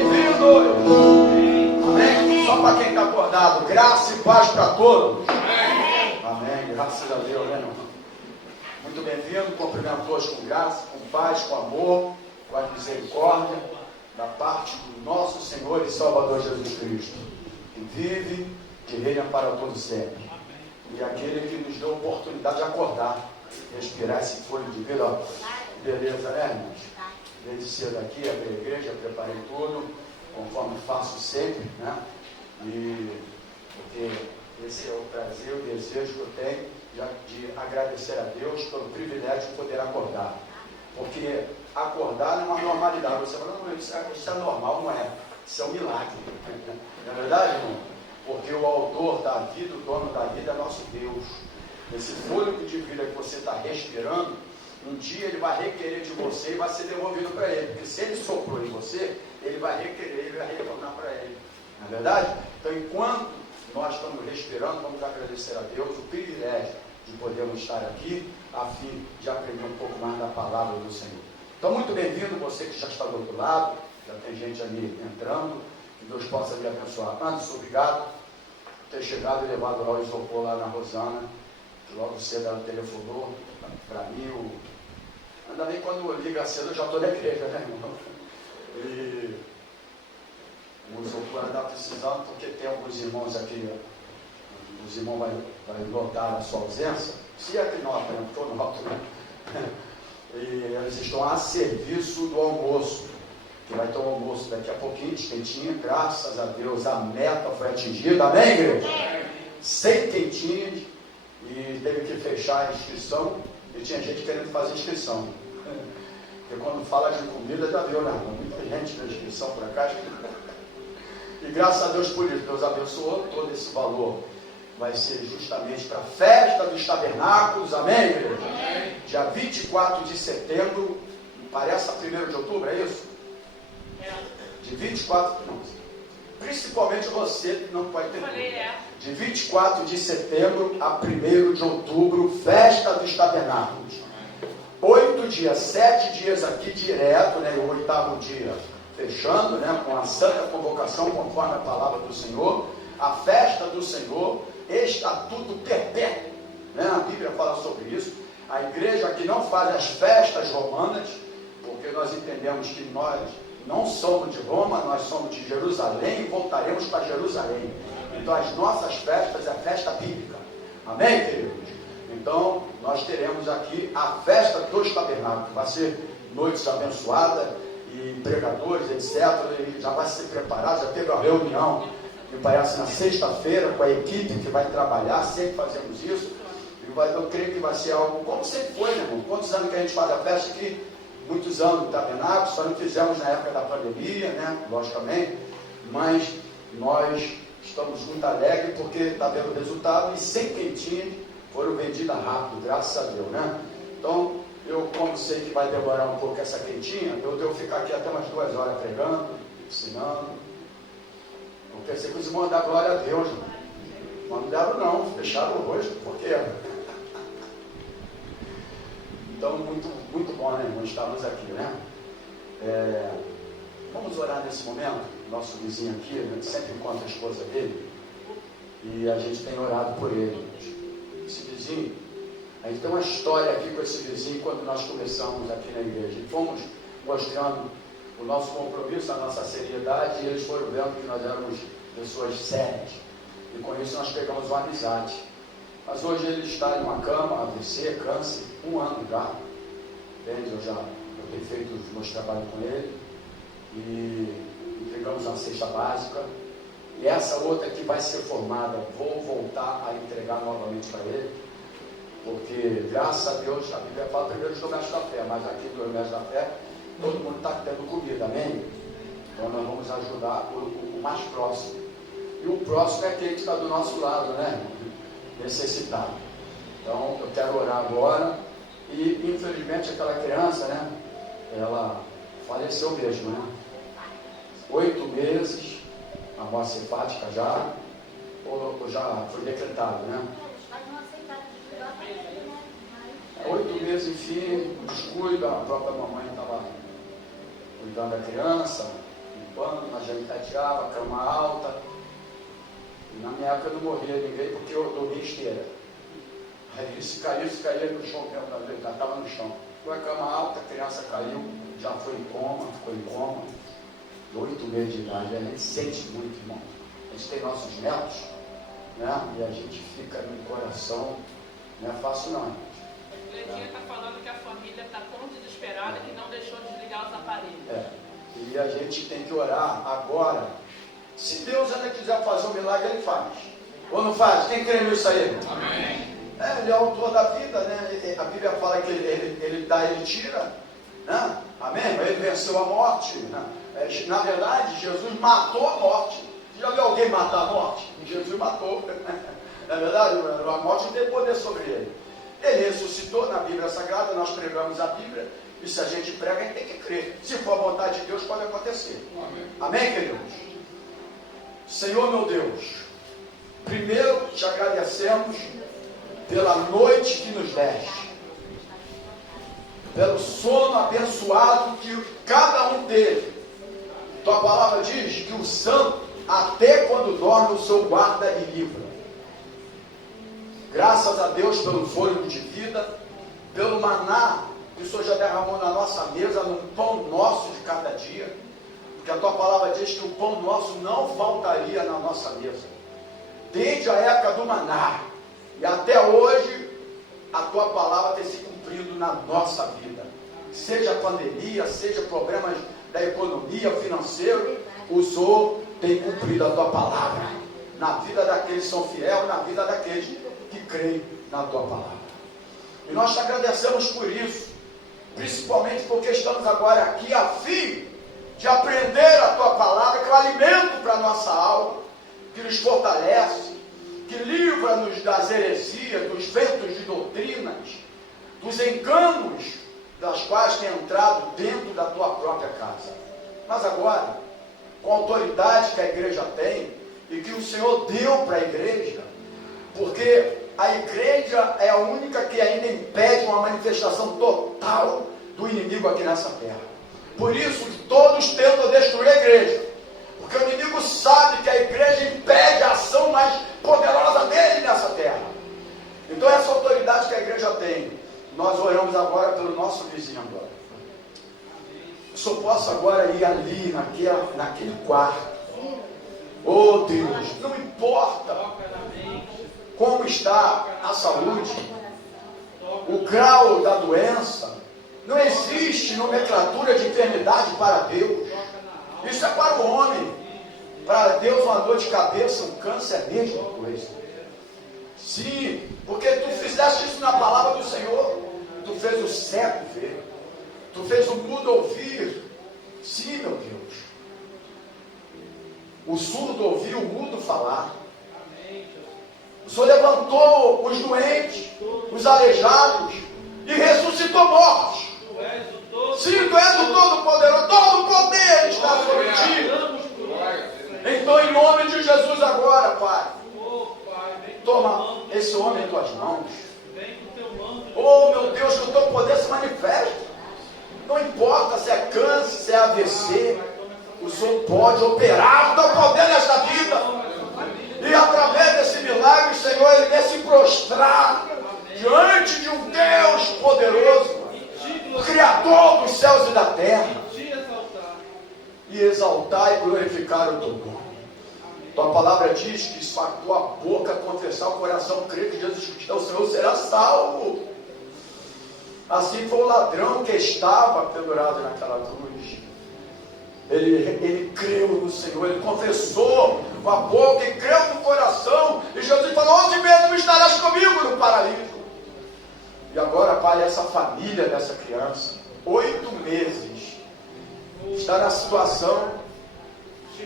bem-vindos. Amém? Só para quem está acordado, graça e paz para todos. Amém. Graças a Deus, né, irmão? Muito bem-vindo. Cumprimento todos com graça, com paz, com amor, com a misericórdia da parte do nosso Senhor e Salvador Jesus Cristo, que vive, que reina para todos sempre. E aquele que nos deu a oportunidade de acordar, respirar esse fôlego de vida. Ó. Beleza, né, irmãos? Desde cedo aqui, abri a igreja, preparei tudo, conforme faço sempre, né? E porque esse é o prazer, o desejo que eu tenho de agradecer a Deus pelo privilégio de poder acordar. Porque acordar não é uma normalidade. Você fala, não, isso é normal, não é? Isso é um milagre. Não é verdade, irmão? Porque o autor da vida, o dono da vida é nosso Deus. Esse fôlego de vida que você está respirando, um dia ele vai requerer de você e vai ser devolvido para ele. Porque se ele soprou em você, ele vai requerer, ele vai retornar para ele. Não é verdade? Então, enquanto nós estamos respirando, vamos agradecer a Deus o privilégio de podermos estar aqui, a fim de aprender um pouco mais da palavra do Senhor. Então, muito bem-vindo, você que já está do outro lado, já tem gente ali entrando, que Deus possa lhe abençoar. Antes, obrigado por ter chegado e levado lá o isopor lá na Rosana, que logo cedo ela telefonou para mim. Ainda bem quando liga cedo eu já estou na igreja, né, irmão? E o isopor está precisando, porque tem alguns irmãos aqui, os irmãos vai notar a sua ausência, se é que nota, né? Porque eu noto, né? E eles estão a serviço do almoço, que vai ter um almoço daqui a pouquinho, quentinha, graças a Deus a meta foi atingida, amém, igreja? 100 quentinhas, e teve que fechar a inscrição, e tinha gente querendo fazer inscrição, porque quando fala de comida já viu, né? Muita gente na inscrição por acaso, e graças a Deus por isso, Deus abençoou todo esse valor. Vai ser justamente para a festa dos tabernáculos, amém, igreja? Amém. Dia 24 de setembro, parece a 1º de outubro, é isso? De 24, não. Principalmente você não pode ter. De 24 de setembro a 1º de outubro, festa dos tabernáculos. 8 dias, 7 dias aqui direto, né? O 8º dia fechando, né? Com a santa convocação, conforme a palavra do Senhor. A festa do Senhor, estatuto perpétuo, né? A Bíblia fala sobre isso. A igreja que não faz as festas romanas, porque nós entendemos que nós não somos de Roma, nós somos de Jerusalém e voltaremos para Jerusalém. Então as nossas festas é festa bíblica, amém, queridos? Então nós teremos aqui a festa dos tabernáculos, vai ser noites abençoadas e pregadores, etc. E já vai ser preparado, já teve uma reunião, me parece na sexta-feira, com a equipe que vai trabalhar, sempre fazemos isso, e eu creio que vai ser algo, como sempre foi, né, irmão? Quantos anos que a gente faz a festa aqui? Muitos anos de tabernáculo, só não fizemos na época da pandemia, né, logicamente, mas nós estamos muito alegres porque está vendo o resultado, e 100 quentinhas foram vendidas rápido, graças a Deus, né? Então, eu, como sei que vai demorar um pouco essa quentinha, eu devo ficar aqui até umas 2 horas pregando, ensinando. Eu pensei que os irmãos dar glória a Deus, mas não deram não, fecharam o rosto, por quê? Então, muito bom, né, irmão, estarmos aqui, né? Vamos orar nesse momento. Nosso vizinho aqui, a gente sempre encontra a esposa dele, e a gente tem orado por ele. Esse vizinho, a gente tem uma história aqui com esse vizinho, quando nós começamos aqui na igreja, e fomos mostrando o nosso compromisso, a nossa seriedade, e eles foram vendo que nós éramos pessoas sérias, e com isso nós pegamos uma amizade. Mas hoje ele está em uma cama, AVC, câncer, 1 ano já, entende? Eu tenho feito os meus trabalhos com ele, e entregamos uma cesta básica, e essa outra que vai ser formada, vou voltar a entregar novamente para ele, porque graças a Deus, a Bíblia fala primeiro dos domésticos da fé, mas aqui dos domésticos da fé, todo mundo está tendo comida, amém? Então nós vamos ajudar o mais próximo. E o próximo é aquele que está do nosso lado, né? Necessitado. Então eu quero orar agora. E infelizmente aquela criança, né? Ela faleceu mesmo, né? 8 meses, a morte hepática já, ou já foi decretado, né? 8 meses, enfim, o descuido, a própria mamãe estava cuidando da criança, limpando, tateava, cama alta. E na minha época não morria ninguém porque eu dormia esteira. Aí se caía no chão, estava no chão. Foi a cama alta, a criança caiu, já foi em coma, ficou em coma. 8 meses de idade, a gente sente muito, irmão. A gente tem nossos netos, né? E a gente fica no coração, não é fácil não. Letinha está falando que a família está tão desesperada que não deixou de desligar os aparelhos. E a gente tem que orar agora. Se Deus ainda quiser fazer um milagre, Ele faz. Ou não faz? Quem crê nisso aí? Amém. Ele é o autor da vida, né? A Bíblia fala que ele dá, Ele tira. Né? Amém? Ele venceu a morte. Né? Na verdade, Jesus matou a morte. Já viu alguém matar a morte? Jesus matou. Na verdade, a morte não tem poder sobre ele. Ele ressuscitou na Bíblia Sagrada, nós pregamos a Bíblia. E se a gente prega, a gente tem que crer. Se for a vontade de Deus, pode acontecer. Amém, queridos? Senhor meu Deus, primeiro te agradecemos pela noite que nos deste, pelo sono abençoado que cada um teve. Tua palavra diz que o santo, até quando dorme, o seu guarda e livra. Graças a Deus pelo fôlego de vida, pelo maná que o Senhor já derramou na nossa mesa, no pão nosso de cada dia, porque a tua palavra diz que o pão nosso não faltaria na nossa mesa. Desde a época do maná e até hoje, a tua palavra tem se cumprido na nossa vida. Seja pandemia, seja problemas da economia, financeiro, o Senhor tem cumprido a tua palavra na vida daqueles que são fiéis, na vida daqueles que creem na tua palavra. E nós te agradecemos por isso, principalmente porque estamos agora aqui a fim de aprender a tua palavra, que é o alimento para a nossa alma, que nos fortalece, que livra-nos das heresias, dos ventos de doutrinas, dos enganos das quais tem entrado dentro da tua própria casa. Mas agora, com a autoridade que a igreja tem e que o Senhor deu para a igreja, porque a igreja é a única que ainda impede uma manifestação total do inimigo aqui nessa terra. Por isso, todos tentam destruir a igreja, porque o inimigo sabe que a igreja impede a ação mais poderosa dele nessa terra. Então, essa autoridade que a igreja tem, nós oramos agora pelo nosso vizinho agora. Se eu posso agora ir ali, naquele quarto. Oh Deus, não importa como está a saúde, o grau da doença, não existe nomenclatura de enfermidade para Deus. Isso é para o homem. Para Deus, uma dor de cabeça, um câncer é a mesma coisa. Sim, porque tu fizeste isso na palavra do Senhor. Tu fez o cego ver, tu fez o mudo ouvir. Sim, meu Deus. O surdo ouvir, o mudo falar. O Senhor levantou os doentes, os aleijados e ressuscitou mortos. Sim, tu és o Todo-Poderoso, todo o poder está sobre ti. Então, em nome de Jesus agora, Pai, toma esse homem em tuas mãos. Oh, meu Deus, que o teu poder se manifeste. Não importa se é câncer, se é AVC, o Senhor pode operar o teu poder nesta vida. E através desse milagre, Senhor, Ele quer se prostrar diante de um Deus poderoso, Criador dos céus e da terra, e exaltar e glorificar o teu nome. Tua palavra diz que se a tua boca confessar, o coração crer que Jesus Cristo é o Senhor, será salvo. Assim foi o ladrão que estava pendurado naquela cruz. Ele creu no Senhor, ele confessou com a boca e creu no coração. E Jesus falou: 11 meses estarás comigo no paraíso. E agora, Pai, essa família dessa criança, 8 meses, está na situação.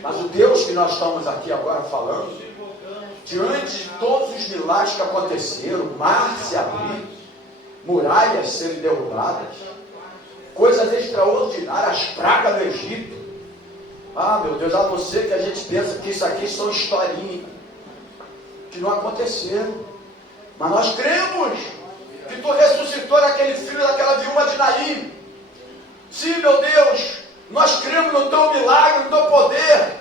Mas o Deus que nós estamos aqui agora falando, diante de todos os milagres que aconteceram, mar se abrir, muralhas serem derrubadas, coisas extraordinárias, as pragas do Egito. Ah, meu Deus, a não ser que a gente pensa que isso aqui são historinhas que não aconteceram. Mas nós cremos que tu ressuscitou naquele filho daquela viúva de Naim. Sim, meu Deus, nós cremos no teu milagre, no teu poder,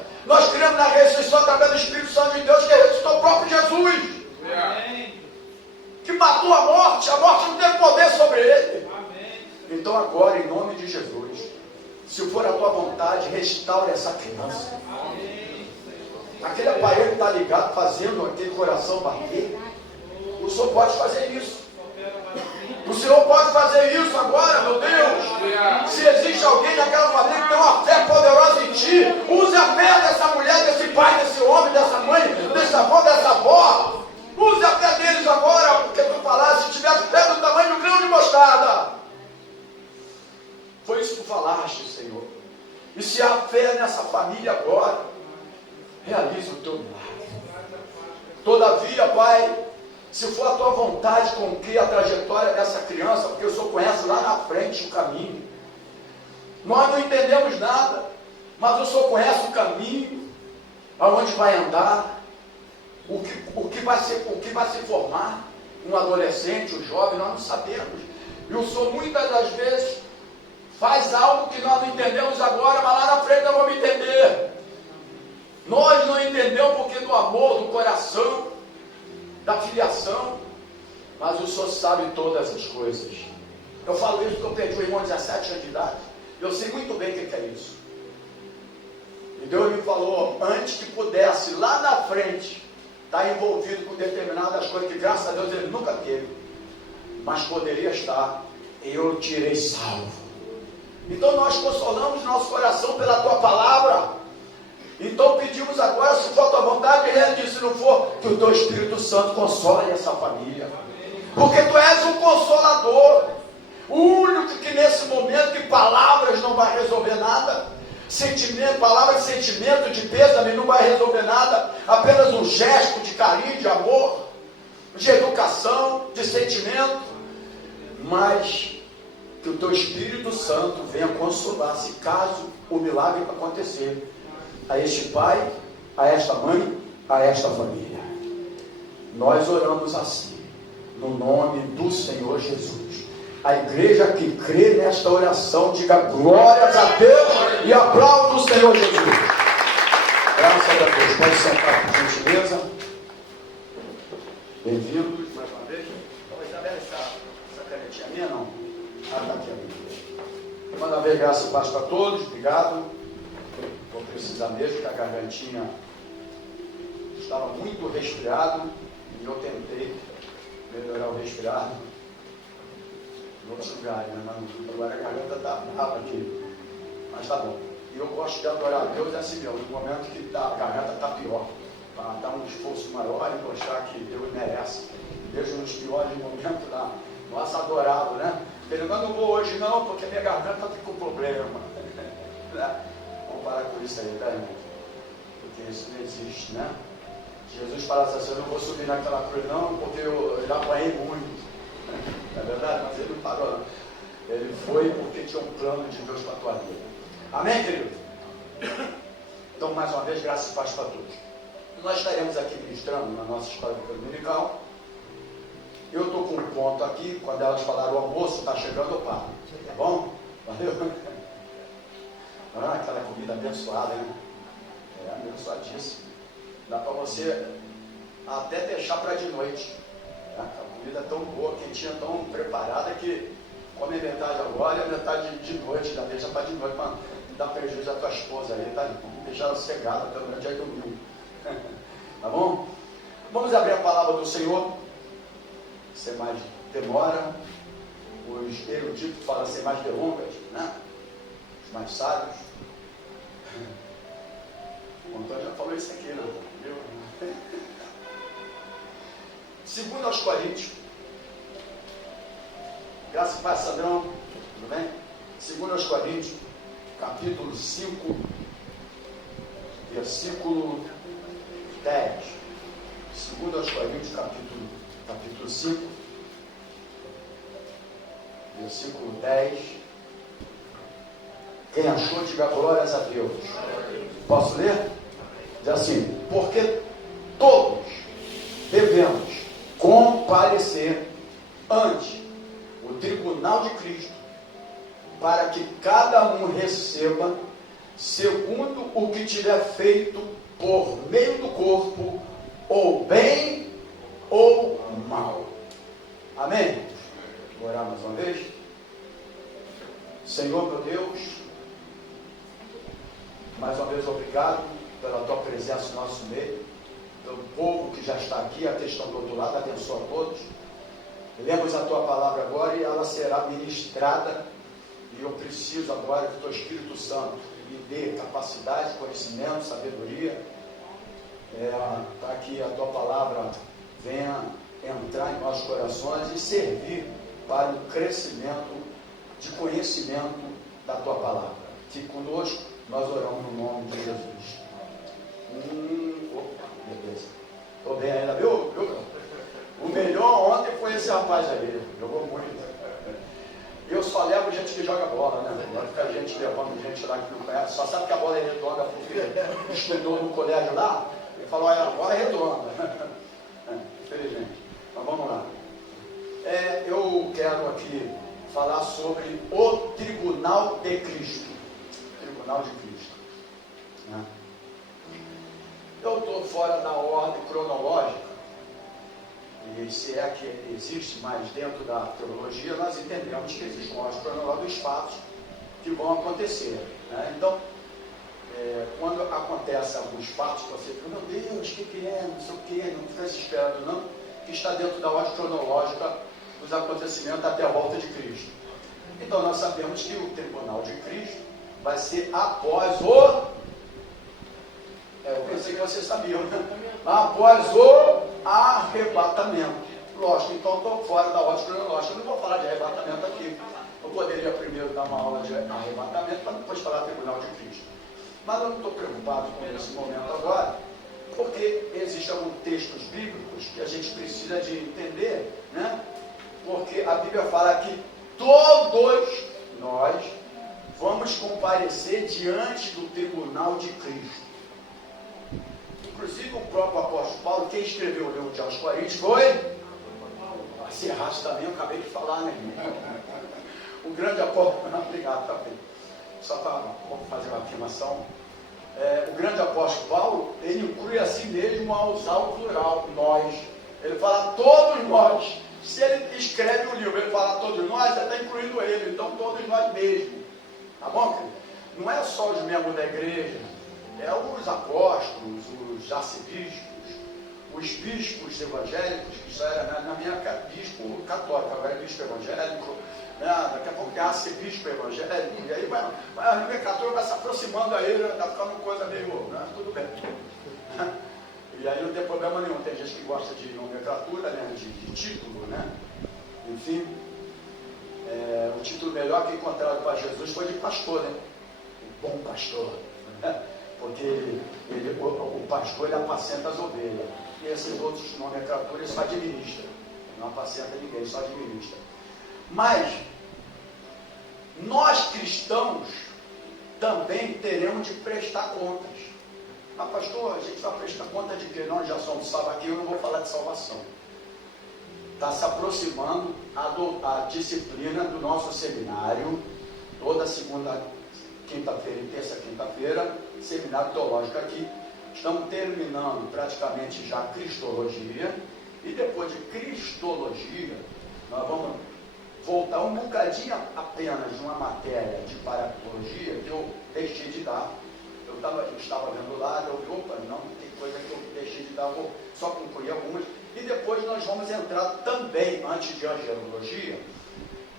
cremos na ressurreição através do Espírito Santo de Deus, que ressuscitou o próprio Jesus. Que matou a morte não tem poder sobre ele. Então agora, em nome de Jesus, se for a tua vontade, restaure essa criança. Aquele aparelho está ligado, fazendo aquele coração bater. O Senhor pode fazer isso. O Senhor pode fazer isso agora, meu Deus. Se existe alguém naquela família que tem uma fé poderosa em Ti, use a fé dessa mulher, desse pai, desse homem, dessa mãe, desse avô, dessa avó. Use a fé deles agora, porque Tu falaste, se tivesse fé do tamanho de um grão de mostarda. Foi isso que Tu falaste, Senhor. E se há fé nessa família agora, realiza o Teu milagre. Todavia, Pai, se for a Tua vontade, conclua a trajetória dessa criança, porque o Senhor conhece lá na frente o caminho. Nós não entendemos nada, mas o Senhor conhece o caminho, aonde vai andar, o que vai se formar, um adolescente, um jovem, nós não sabemos. E o Senhor muitas das vezes faz algo que nós não entendemos agora, mas lá na frente nós vamos entender. Nós não entendemos porque do amor, do coração, da filiação, mas o Senhor sabe todas as coisas. Eu falo isso porque eu perdi o irmão de 17 anos de idade. Eu sei muito bem o que é isso. E Deus me falou, antes que pudesse, lá na frente, estar envolvido com determinadas coisas que graças a Deus ele nunca teve, mas poderia estar, eu tirei salvo. Então nós consolamos nosso coração pela Tua palavra. Então pedimos agora, se for a Tua vontade, realize, se não for, que o Teu Espírito Santo console essa família. Porque Tu és um consolador. O único que nesse momento, que palavras não vai resolver nada, sentimento, palavras de sentimento, de pêsame não vai resolver nada, apenas um gesto de carinho, de amor, de educação, de sentimento, mas que o Teu Espírito Santo venha consolar, se caso o milagre acontecer, a este pai, a esta mãe, a esta família. Nós oramos assim, no nome do Senhor Jesus. A igreja que crê nesta oração, diga glórias a Deus e aplauda o Senhor Jesus. Graças a Deus. Pode sentar, por gentileza. Bem-vindos mais uma vez. Isabela, essa canetinha minha não? Ah, está aqui a minha. Mais uma vez, graças e paz para todos. Obrigado. Vou precisar mesmo, que a gargantinha estava muito resfriado e eu tentei melhorar o resfriado em outros lugares, né? Mas agora a garganta está brava aqui, mas tá bom. E eu gosto de adorar a Deus assim mesmo, no momento que a garganta está pior, para dar um esforço maior e mostrar que Deus merece, mesmo nos piores momentos da nossa adorável, né? Eu não vou hoje não, porque minha garganta está com problema. Vamos parar com isso aí, tá, irmão? Porque isso não existe, né? Jesus fala assim, eu não vou subir naquela cruz não, porque eu já apanhei muito. Não é verdade? Mas ele não parou não. Ele foi porque tinha um plano de Deus para a tua vida. Amém, querido? Então, mais uma vez, graças e paz para todos. Nós estaremos aqui ministrando na nossa escola dominical. Eu estou com um ponto aqui, quando elas falaram o almoço, está chegando, eu paro. Tá bom? Valeu? Ah, aquela comida abençoada, né? É abençoadíssima. Dá para você até deixar para de noite. A comida tão boa, quentinha, tão preparada que come metade agora e metade de noite, já deixa para de noite para não dar prejuízo à tua esposa aí, tá? Deixar ela cegada até durante aí domingo. Tá bom? Vamos abrir a palavra do Senhor. Sem mais demora. Os eruditos falam sem mais delongas, né? Os mais sábios. O Antônio já falou isso aqui, né? Viu? Segundo aos Coríntios, graças a Pai Sandrão, tudo bem? Segundo aos Coríntios, capítulo 5, versículo 10. Segundo aos Coríntios, capítulo 5, versículo 10. Quem achou, diga glórias a Deus. Posso ler? Diz assim: porque todos devemos comparecer ante o tribunal de Cristo, para que cada um receba segundo o que tiver feito por meio do corpo, ou bem ou mal. Amém? Vou orar mais uma vez. Senhor, meu Deus, mais uma vez obrigado pela tua presença no nosso meio, pelo povo que já está aqui, até estão do outro lado, abençoa a todos. Lemos a tua palavra agora e ela será ministrada, e eu preciso agora que o teu Espírito Santo me dê capacidade, conhecimento, sabedoria, para que a tua palavra venha entrar em nossos corações e servir para o crescimento de conhecimento da tua palavra. Fique conosco, nós oramos no nome de Jesus. Opa, beleza. Estou bem ainda, viu? O melhor ontem foi esse rapaz aí, jogou muito. Eu só levo gente que joga bola, né? Agora fica gente levando gente lá que não conhece, só sabe que a bola é redonda porque estudou no colégio lá, e falou, olha, a bola é redonda. Infelizmente. Mas vamos lá. Eu quero aqui falar sobre o Tribunal de Cristo. Tribunal de Cristo. Né? Eu estou fora da ordem cronológica, e se é que existe mais dentro da teologia, nós entendemos que existe uma ordem cronológica dos fatos que vão acontecer. Né? Então, quando acontecem alguns fatos, você fica, meu Deus, o que é, não sei o que, não fica desesperado não, que está dentro da ordem cronológica dos acontecimentos até a volta de Cristo. Então nós sabemos que o tribunal de Cristo vai ser após o... eu pensei que vocês sabiam, né? Após o arrebatamento. Lógico, então estou fora da ordem cronológica. Eu não vou falar de arrebatamento aqui. Eu poderia primeiro dar uma aula de arrebatamento para depois falar do tribunal de Cristo. Mas eu não estou preocupado com esse momento agora, porque existem alguns textos bíblicos que a gente precisa de entender, né? Porque a Bíblia fala que todos nós vamos comparecer diante do tribunal de Cristo. Inclusive o próprio apóstolo Paulo, quem escreveu o livro de aos Coríntios foi... Se errasse também, eu acabei de falar, né, irmão? O grande apóstolo... Obrigado, tá bem. Só para fazer uma afirmação. O grande apóstolo Paulo, ele inclui a si mesmo ao usar o plural, nós. Ele fala todos nós. Se ele escreve um livro, ele fala todos nós, ele está incluindo ele, então todos nós mesmos. Tá bom, querido? Não é só os membros da igreja, é os apóstolos, os arcebispos, os bispos evangélicos, que já era na minha época bispo católico, agora é bispo evangélico, né? Daqui a pouco é arcebispo evangélico, e aí a Igreja Católica vai se aproximando aí, está ficando coisa meio, né? Tudo bem. E aí não tem problema nenhum, tem gente que gosta de nomenclatura, né? de título, né? Enfim, o título melhor que encontraram para Jesus foi de pastor, né? O bom pastor, né? Porque o pastor ele apacenta as ovelhas, e esses outros nomenclaturas só administra, não apacenta ninguém, só administra. Mas nós cristãos também teremos de prestar contas. Mas pastor, a gente vai prestar conta de que nós já somos salvos aqui, eu não vou falar de salvação. Está se aproximando a disciplina do nosso seminário, toda segunda, quinta-feira e terça quinta-feira, seminário teológico aqui. Estamos terminando praticamente já a Cristologia, e depois de Cristologia, nós vamos voltar um bocadinho apenas de uma matéria de parapsicologia que eu deixei de dar. Eu estava vendo lá, eu vi, opa, não, tem coisa que eu deixei de dar, vou só concluir algumas. E depois nós vamos entrar também, antes de angelologia,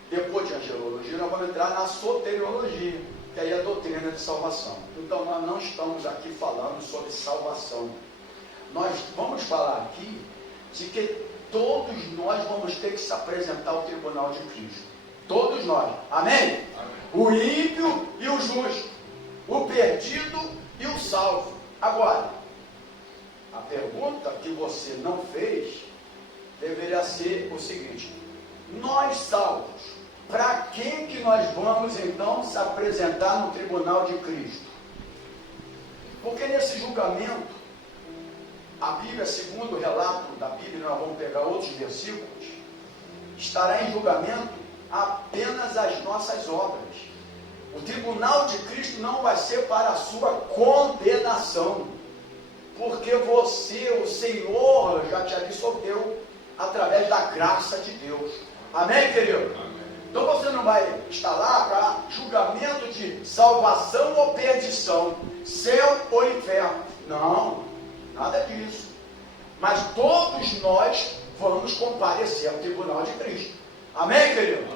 depois de angelologia, nós vamos entrar na soteriologia, que aí é a doutrina de salvação. Então nós não estamos aqui falando sobre salvação. Nós vamos falar aqui de que todos nós vamos ter que se apresentar ao tribunal de Cristo. Todos nós. Amém? Amém. O ímpio e o justo. O perdido e o salvo. Agora, a pergunta que você não fez deveria ser o seguinte: nós salvos, para que nós vamos então se apresentar no tribunal de Cristo? Porque nesse julgamento, a Bíblia, segundo o relato da Bíblia, nós vamos pegar outros versículos, estará em julgamento apenas as nossas obras. O tribunal de Cristo não vai ser para a sua condenação. Porque você, o Senhor, já te absolveu através da graça de Deus. Amém, querido? Amém. Então você não vai estar lá para julgamento de salvação ou perdição, céu ou inferno. Não, nada disso. Mas todos nós vamos comparecer ao tribunal de Cristo. Amém, querido?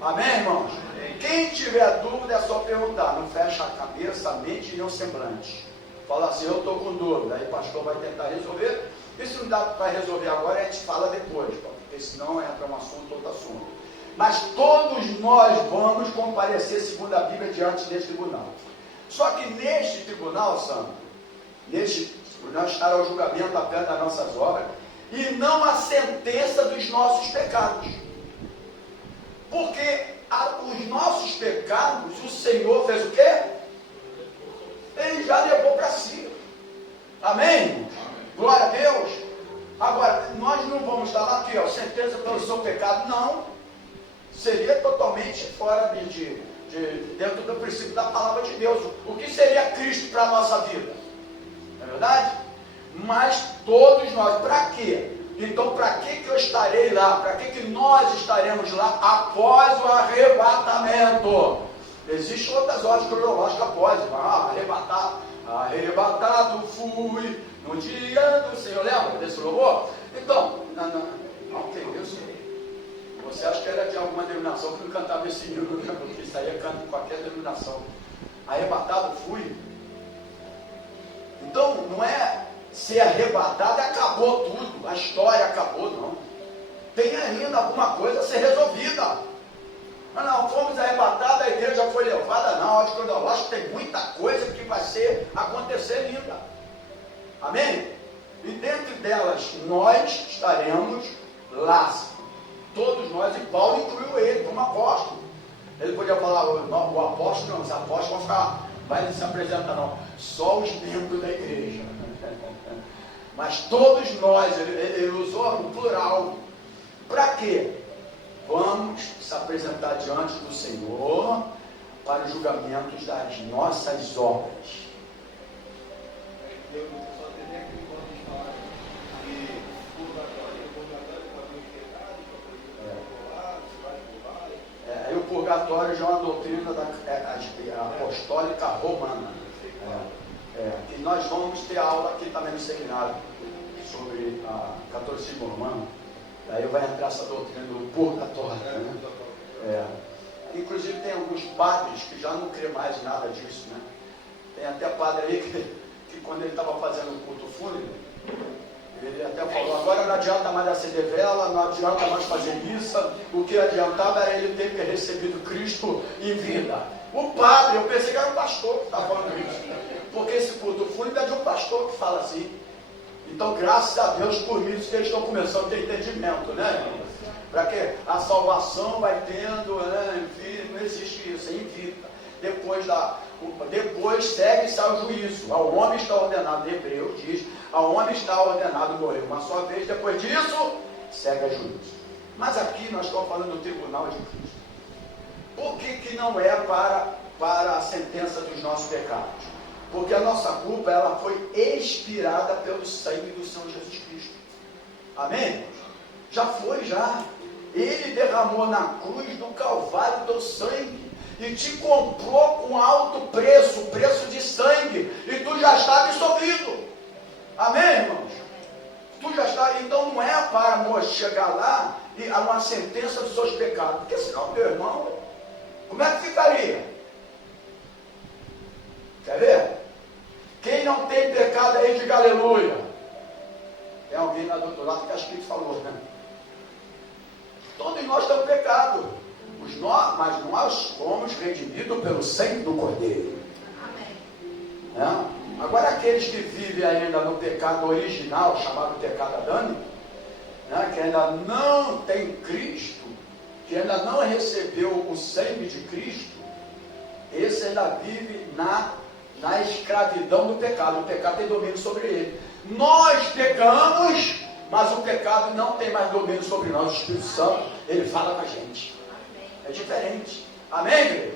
Amém, irmãos? Quem tiver dúvida é só perguntar. Não fecha a cabeça, a mente e nem o semblante. Fala assim, eu estou com dúvida. Aí o pastor vai tentar resolver. E se não dá para resolver agora, a gente fala depois. Porque senão entra um assunto, outro assunto. Mas todos nós vamos comparecer, segundo a Bíblia, diante deste tribunal. Só que neste tribunal, santo, neste tribunal estará o julgamento apenas das nossas obras e não a sentença dos nossos pecados. Porque os nossos pecados, o Senhor fez o quê? Ele já levou para si. Amém? Amém? Glória a Deus. Agora, nós não vamos estar lá aqui, ó, sentença pelo seu pecado, não. Seria totalmente fora dentro do princípio da palavra de Deus. O que seria Cristo para a nossa vida? Não é verdade? Mas todos nós, para quê? Então, para que eu estarei lá? Para que nós estaremos lá após o arrebatamento? Existem outras horas cronológicas após. Arrebatado fui no dia do Senhor. Lembra desse louvor? Então, não tem isso. Você acha que era de alguma denominação que não cantava esse hino? Porque isso aí é canto de qualquer denominação. Arrebatado fui. Então, não é ser arrebatado, acabou tudo, a história acabou, não. Tem ainda alguma coisa a ser resolvida. Não, fomos arrebatados, a igreja foi levada, não. Eu acho que tem muita coisa que vai acontecer ainda. Amém? E dentro delas, nós estaremos lá. Todos nós, e Paulo incluiu ele como apóstolo. Ele podia falar, não, o apóstolo não, os apóstolos vão ficar, vai se apresentar não. Só os membros da igreja. Mas todos nós, ele usou no plural. Para quê? Vamos se apresentar diante do Senhor para os julgamentos das nossas obras. Eu só teria aquele quando a gente fala que Aí o purgatório já é uma doutrina apostólica romana. E nós vamos ter aula aqui também no seminário sobre a catolicismo romano. Aí vai entrar essa doutrina do purgatório. Né? Inclusive tem alguns padres que já não crêem mais em nada disso. Né? Tem até padre aí que quando ele estava fazendo um culto fúnebre, ele até falou, agora não adianta mais acender vela, não adianta mais fazer missa, o que adiantava era ele ter recebido Cristo em vida. O padre, eu pensei que era um pastor que estava falando isso, porque esse culto fúnebre é de um pastor que fala assim. Então, graças a Deus por isso que eles estão começando a ter entendimento, né? Para que a salvação vai tendo, né? Enfim, não existe isso, é em vida. Depois segue-se ao juízo. Ao homem está ordenado, Hebreus diz, ao homem está ordenado morrer uma só vez, depois disso, segue a juízo. Mas aqui nós estamos falando do tribunal de Cristo. Por que não é para a sentença dos nossos pecados? Porque a nossa culpa, ela foi expirada pelo sangue do Senhor Jesus Cristo. Amém? Já foi, já. Ele derramou na cruz do Calvário teu sangue e te comprou com alto preço, preço de sangue, e tu já está absolvido. Amém, irmãos? Tu já está, então não é para chegar lá e há uma sentença dos seus pecados, porque senão, meu irmão, como é que ficaria? Quer ver? Quem não tem pecado aí, diga aleluia. Tem alguém lá do outro lado que acho que ele falou, né? Todos nós temos pecado. Mas nós fomos redimidos pelo sangue do Cordeiro. Amém. Agora aqueles que vivem ainda no pecado original, chamado pecado adâmico, né, que ainda não tem Cristo, que ainda não recebeu o sangue de Cristo, esse ainda vive na escravidão do pecado. O pecado tem domínio sobre ele. Nós pecamos, mas o pecado não tem mais domínio sobre nós. O Espírito Santo, ele fala com a gente. É diferente. Amém, igreja?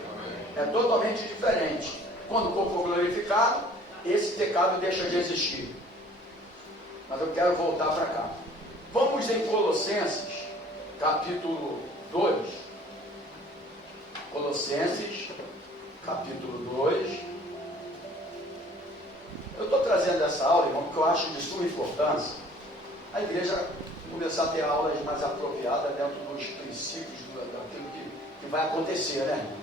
É totalmente diferente. Quando o corpo for glorificado, esse pecado deixa de existir. Mas eu quero voltar para cá. Vamos em Colossenses, capítulo 2. Colossenses, capítulo 2. Eu estou trazendo essa aula, irmão, porque eu acho de suma importância a igreja começar a ter aulas mais apropriadas dentro dos princípios daquilo que vai acontecer, né, irmão?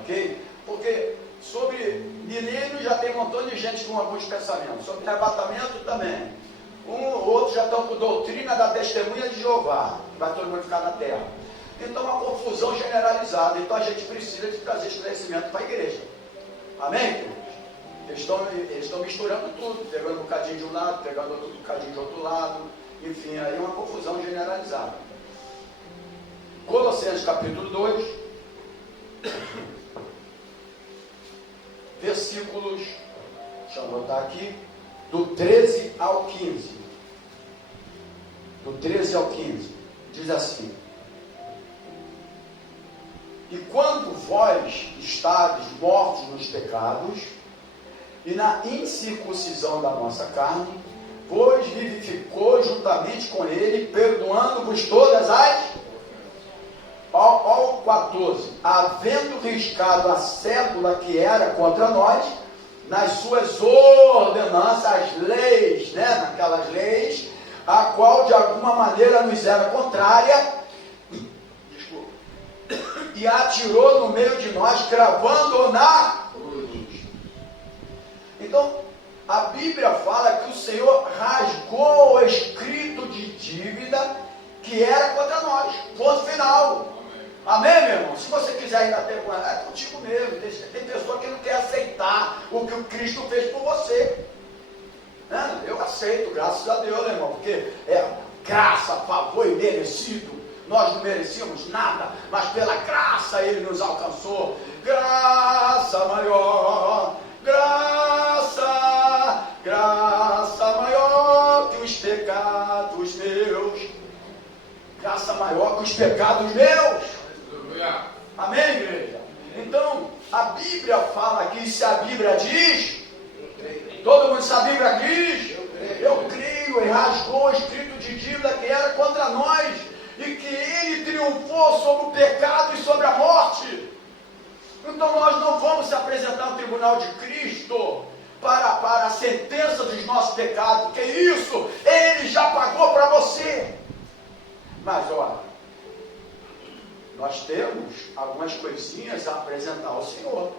Ok? Porque sobre milênio já tem um montão de gente com alguns pensamentos. Sobre arrebatamento também. Outros já estão com doutrina da testemunha de Jeová, que vai todo mundo ficar na terra. Então, uma confusão generalizada. Então, a gente precisa de trazer esclarecimento para a igreja. Amém, queridos? Eles estão misturando tudo, pegando um bocadinho de um lado, pegando outro bocadinho de outro lado. Enfim, aí é uma confusão generalizada. Colossenses, capítulo 2, versículos, deixa eu botar aqui, do 13 ao 15. Do 13 ao 15. Diz assim: e quando vós estáveis mortos nos pecados e na incircuncisão da nossa carne, vos vivificou juntamente com ele, perdoando-vos todas as... Ao 14, havendo riscado a cédula que era contra nós, nas suas ordenanças, as leis, né, naquelas leis, a qual de alguma maneira nos era contrária, desculpa, e a atirou no meio de nós, cravando-o na cruz. Então, a Bíblia fala que o Senhor rasgou o escrito de dívida que era contra nós. Ponto final. Amém, meu irmão? Se você quiser ir na terra, é contigo mesmo. Tem pessoa que não quer aceitar o que o Cristo fez por você. Eu aceito, graças a Deus, né, irmão? Porque é graça, favor e merecido. Nós não merecíamos nada, mas pela graça Ele nos alcançou. Graça maior, graça maior que os pecados meus. Graça maior que os pecados meus. Amém, igreja? Então, a Bíblia fala aqui, se a Bíblia diz, todo mundo sabe a Bíblia diz, eu creio, e rasgou o escrito de dívida que era contra nós, e que Ele triunfou sobre o pecado e sobre a morte. Então nós não vamos se apresentar no tribunal de Cristo para a sentença dos nossos pecados, porque isso Ele já pagou para você. Mas olha, nós temos algumas coisinhas a apresentar ao Senhor.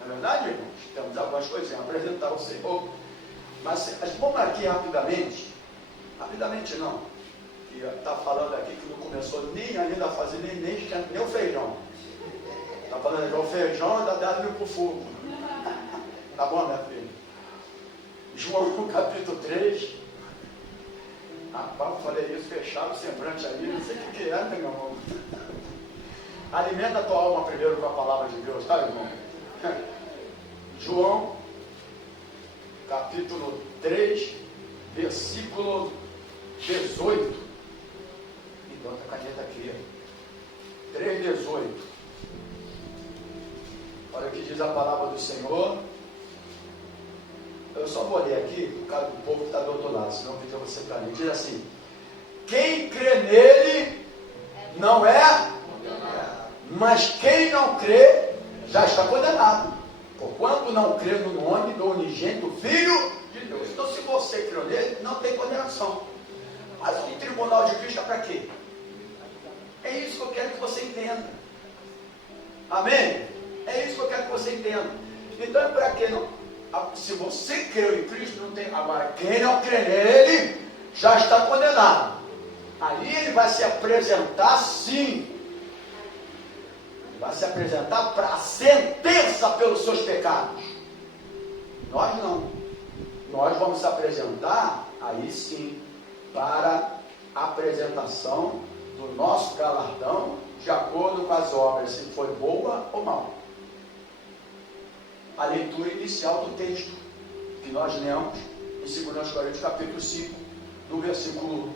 Não é verdade, irmãos? Temos algumas coisinhas a apresentar ao Senhor. Mas vamos aqui rapidamente. Rapidamente não. Que está falando aqui que não começou nem ainda a fazer nem o feijão. Está falando que o feijão ainda dá para o fogo. Tá bom, minha filha? João capítulo 3. Rapaz, eu falei isso, fecharam o semblante ali, não sei o que é, né, meu irmão? Alimenta a tua alma primeiro com a palavra de Deus, tá, irmão? João, capítulo 3, versículo 18. E bota a caneta aqui, 3:18. Olha o que diz a palavra do Senhor. Eu só vou ler aqui, por causa do povo que está do outro lado, senão o vídeo você para mim. Diz assim: quem crê nele não é, mas quem não crê já está condenado, porquanto não crê no nome do unigênito Filho de Deus. Então, se você crê nele, não tem condenação. Mas o tribunal de Cristo é para quê? É isso que eu quero que você entenda. Amém? É isso que eu quero que você entenda. Então, é para quê? Não? Se você creu em Cristo, não tem. Agora, quem não crê nele, já está condenado. Aí ele vai se apresentar, sim. Ele vai se apresentar para a sentença pelos seus pecados. Nós não. Nós vamos se apresentar, aí sim, para a apresentação do nosso galardão, de acordo com as obras, se foi boa ou mal. A leitura inicial do texto que nós lemos em 2 Coríntios capítulo 5, do versículo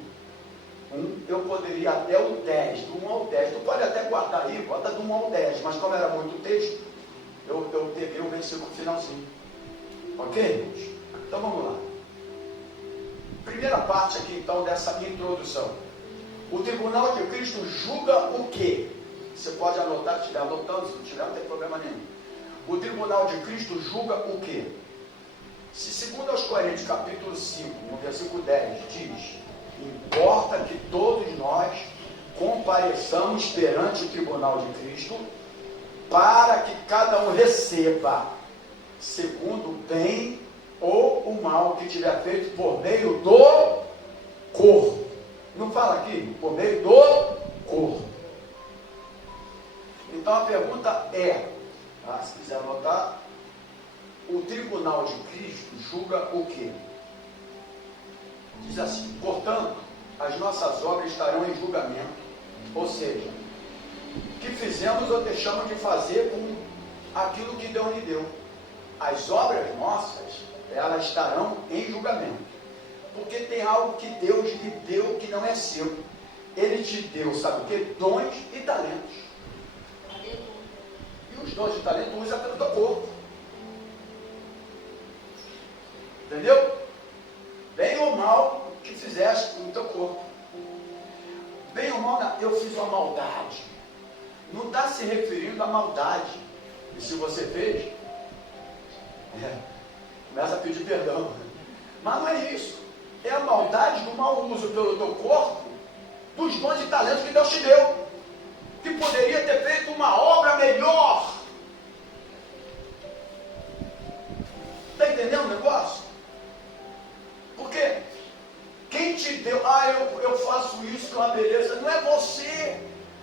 1, eu poderia até o 10, do 1 ao 10, tu pode até guardar aí, bota do 1 ao 10, mas como era muito texto, eu peguei o versículo finalzinho, Ok, irmãos? Então vamos lá. Primeira parte aqui então dessa introdução. O tribunal de Cristo julga o quê? Você pode anotar, se estiver anotando, se não tiver, não tem problema nenhum. O tribunal de Cristo julga o quê? Se segundo aos Coríntios, capítulo 5, no versículo 10, diz: importa que todos nós compareçamos perante o tribunal de Cristo, para que cada um receba segundo o bem ou o mal que tiver feito por meio do corpo. Não fala aqui, por meio do corpo. Então a pergunta é, se quiser anotar, o tribunal de Cristo julga o quê? Diz assim: portanto, as nossas obras estarão em julgamento, ou seja, o que fizemos ou deixamos de fazer com aquilo que Deus lhe deu. As obras nossas, elas estarão em julgamento, porque tem algo que Deus lhe deu que não é seu. Ele te deu, sabe o que? Dons e talentos. E os dons e talentos usa pelo teu corpo. Entendeu? Bem ou mal que fizeste no teu corpo. Bem ou mal, eu fiz uma maldade. Não está se referindo à maldade. E se você fez, começa a pedir perdão. Mas não é isso. É a maldade do mau uso pelo teu corpo dos dons e talentos que Deus te deu, que poderia ter feito uma obra melhor. Está entendendo o negócio? Porque quem te deu, eu faço isso com a beleza, não é você,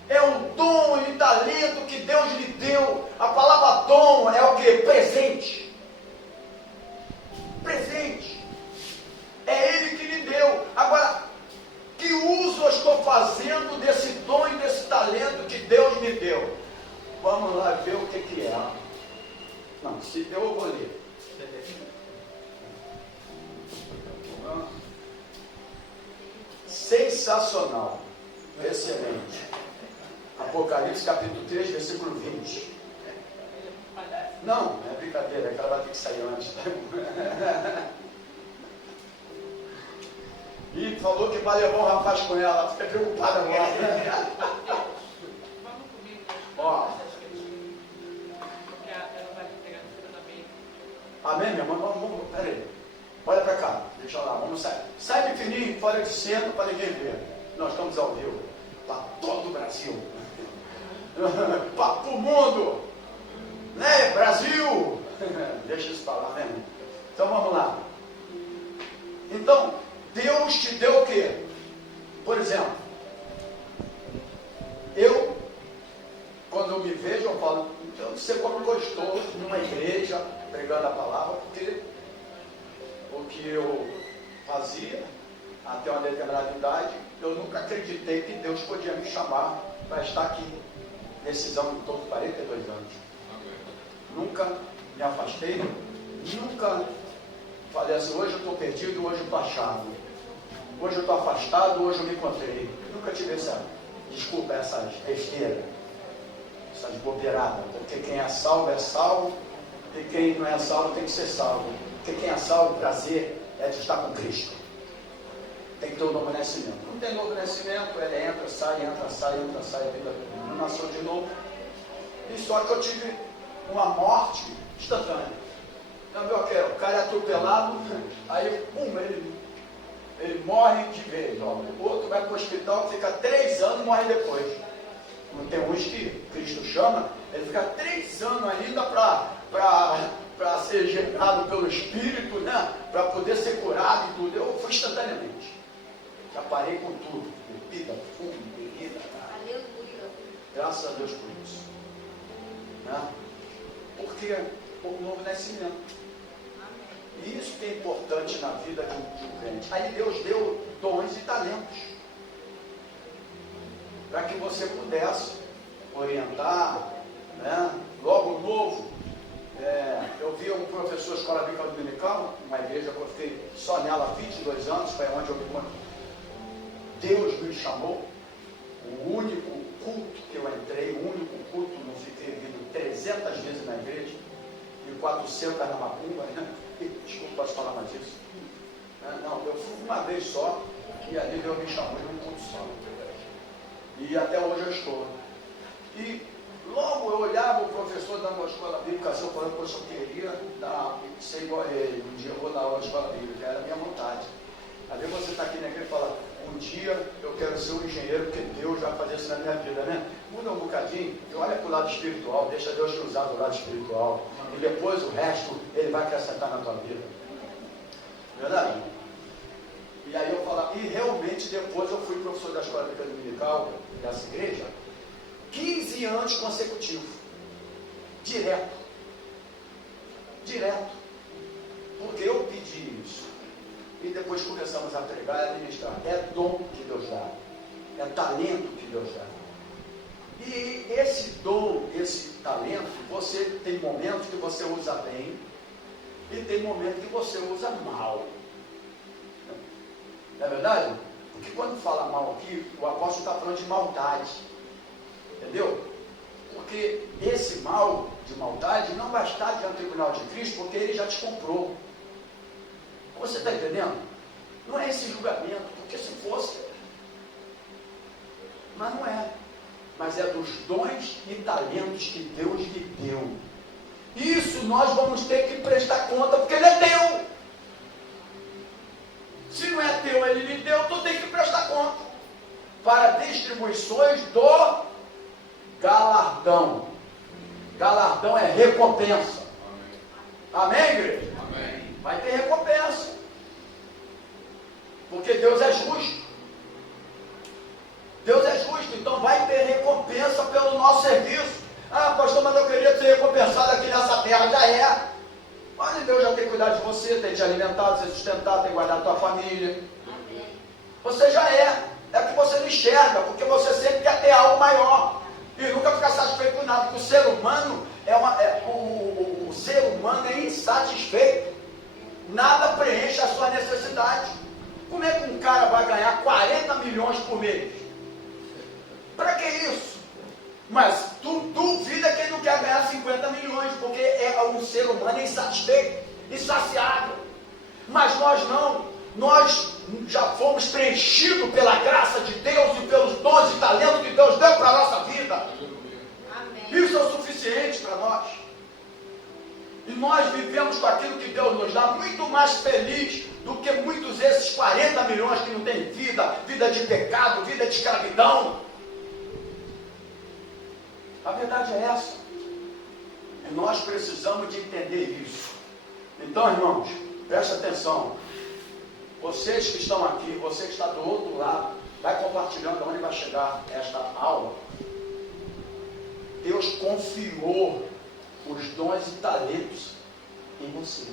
é um dom e talento que Deus lhe deu. A palavra dom é o que? Presente. Presente. É Ele que lhe deu. Agora, que uso eu estou fazendo desse dom e desse talento que Deus me deu? Vamos lá ver o que é. Não, se deu eu vou ler. Sensacional. Excelente. Apocalipse capítulo 3, versículo 20. Não, é brincadeira, é que ela vai ter que sair antes. E falou que vai levar um rapaz com ela, fica preocupada agora. Vamos comigo. Ó. Porque ela vai pegar no filho da meia. Amém, meu irmão? Vamos, peraí. Olha para cá, deixa lá, vamos sair. Sai de fininho, fora de centro para ninguém ver. Nós estamos ao vivo. Para todo o Brasil. Para o mundo. Né, Brasil? Deixa isso para lá, né? Então vamos lá. Então, Deus te deu o quê? Por exemplo, eu, quando eu me vejo, eu falo, eu não sei como eu estou numa igreja pregando a palavra, porque o que eu fazia até uma determinada idade, eu nunca acreditei que Deus podia me chamar para estar aqui, nesses anos todos, 42 anos. Nunca me afastei, nunca falei assim, hoje eu estou perdido, hoje eu estou achado. Hoje eu estou afastado, hoje eu me encontrei. Nunca tive essas besteiras, essas bobeiradas. Porque quem é salvo, e quem não é salvo tem que ser salvo. Porque quem é salvo, o prazer é de estar com Cristo. Tem que ter um novo nascimento. Não tem novo nascimento, ele entra, sai, a vida não nasceu de novo. E só que eu tive uma morte instantânea. Não viu aquele? O cara é atropelado, aí pum, ele morre de vez. Ó. O outro vai para o hospital, fica 3 anos e morre depois. Não tem uns que Cristo chama, ele fica 3 anos ainda para ser gerado pelo Espírito, né? Para poder ser curado e tudo. Eu fui instantaneamente. Já parei com tudo. Bebida, fumo, bebida. Aleluia. Graças a Deus por isso. Né? Porque o novo nascimento. E isso que é importante na vida de um crente. Aí Deus deu dons e talentos para que você pudesse orientar, né? Logo novo, eu vi um professor de escola bíblica dominical, uma igreja que eu fiquei só nela há 22 anos, foi onde eu me encontro. Deus me chamou, o único culto que eu entrei, o único culto, não fiquei vindo 300 vezes na igreja, e 400 na macumba, né? Desculpa, posso falar mais isso? Não, eu fui uma vez só e ali Deus me chamou em um culto só. E até hoje eu estou. E logo eu olhava o professor dando uma escola bíblica, assim, eu falando, poxa, eu queria ser igual a ele. Um dia eu vou dar aula de escola bíblica, era a minha vontade. Às vezes você está aqui na igreja e fala, um dia eu quero ser um engenheiro, porque Deus vai fazer isso na minha vida, né? Muda um bocadinho e olha para o lado espiritual, deixa Deus te usar do lado espiritual. E depois o resto, Ele vai acrescentar na tua vida. Verdade? E aí eu falava, e realmente depois eu fui professor da escola bíblica dominical dessa igreja, 15 anos consecutivos. Direto. Porque eu pedi isso. E depois começamos a pregar e a ministrar. É dom que Deus dá. É talento que Deus dá. E esse dom, esse talento, você tem momentos que você usa bem e tem momentos que você usa mal. Não é verdade? Porque quando fala mal aqui, o apóstolo está falando de maldade. Entendeu? Porque esse mal de maldade não vai estar diante do tribunal de Cristo, porque ele já te comprou. Você está entendendo? Não é esse julgamento, porque se fosse, mas não é. Mas é dos dons e talentos que Deus lhe deu. Isso nós vamos ter que prestar conta, porque ele é teu. Se não é teu, ele lhe deu, tu tem que prestar conta. Para distribuições do galardão. Galardão é recompensa. Amém, igreja? Amém. Vai ter recompensa. Porque Deus é justo. Deus é justo, então vai ter recompensa pelo nosso serviço. Ah, pastor, mas eu queria ser recompensado aqui nessa terra. Já é. Mas Deus já tem cuidado de você, tem te alimentado, tem sustentado, tem guardado a tua família. Amém. Você já é. É que você não enxerga, porque você sempre quer ter algo maior. E nunca ficar satisfeito com nada. Porque o ser humano o ser humano é insatisfeito. Nada preenche a sua necessidade. Como é que um cara vai ganhar 40 milhões por mês? Para que isso? Mas tu duvida que ele não quer ganhar 50 milhões, porque o ser humano é insatisfeito, insaciável. Mas nós não. Nós já fomos preenchidos pela graça de Deus e pelos dons e talentos que Deus deu para a nossa vida. Amém. Isso é o suficiente para nós. E nós vivemos com aquilo que Deus nos dá muito mais feliz do que muitos desses 40 milhões que não têm vida de pecado, vida de escravidão. A verdade é essa. E nós precisamos de entender isso. Então, irmãos, preste atenção. Vocês que estão aqui, você que está do outro lado, vai compartilhando onde vai chegar esta aula. Deus confiou os dons e talentos em você.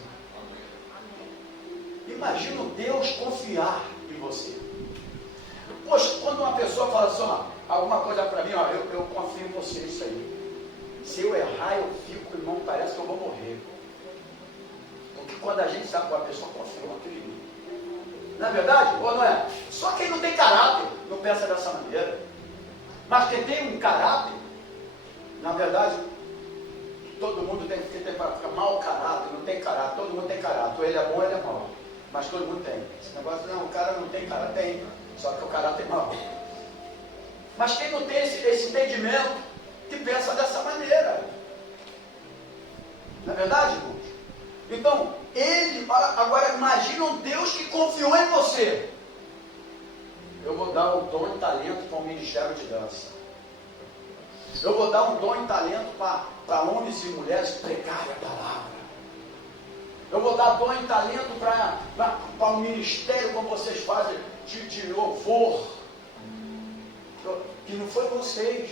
Imagina Deus confiar em você. Poxa, quando uma pessoa fala assim, ó, alguma coisa para mim, ó, eu confio em você, isso aí. Se eu errar, eu fico, irmão, parece que eu vou morrer. Porque quando a gente sabe que uma pessoa confia, eu acredito. Não é verdade? Ou não é? Só quem não tem caráter não pensa dessa maneira. Mas quem tem um caráter, na verdade, todo mundo tem que ter mau caráter, não tem caráter, todo mundo tem caráter. Ou ele é bom ou ele é mau. Mas todo mundo tem. Esse negócio, não, o cara não tem caráter, tem. Só que o caráter é mau. Mas quem não tem esse entendimento, que pensa dessa maneira. Não é verdade, irmãos? Então, agora imagina um Deus que confiou em você. Eu vou dar um dom e talento para o ministério de dança. Eu vou dar um dom e talento para homens e mulheres pregarem a palavra. Eu vou dar dom e talento para o ministério, como vocês fazem, de louvor. Que não foi vocês.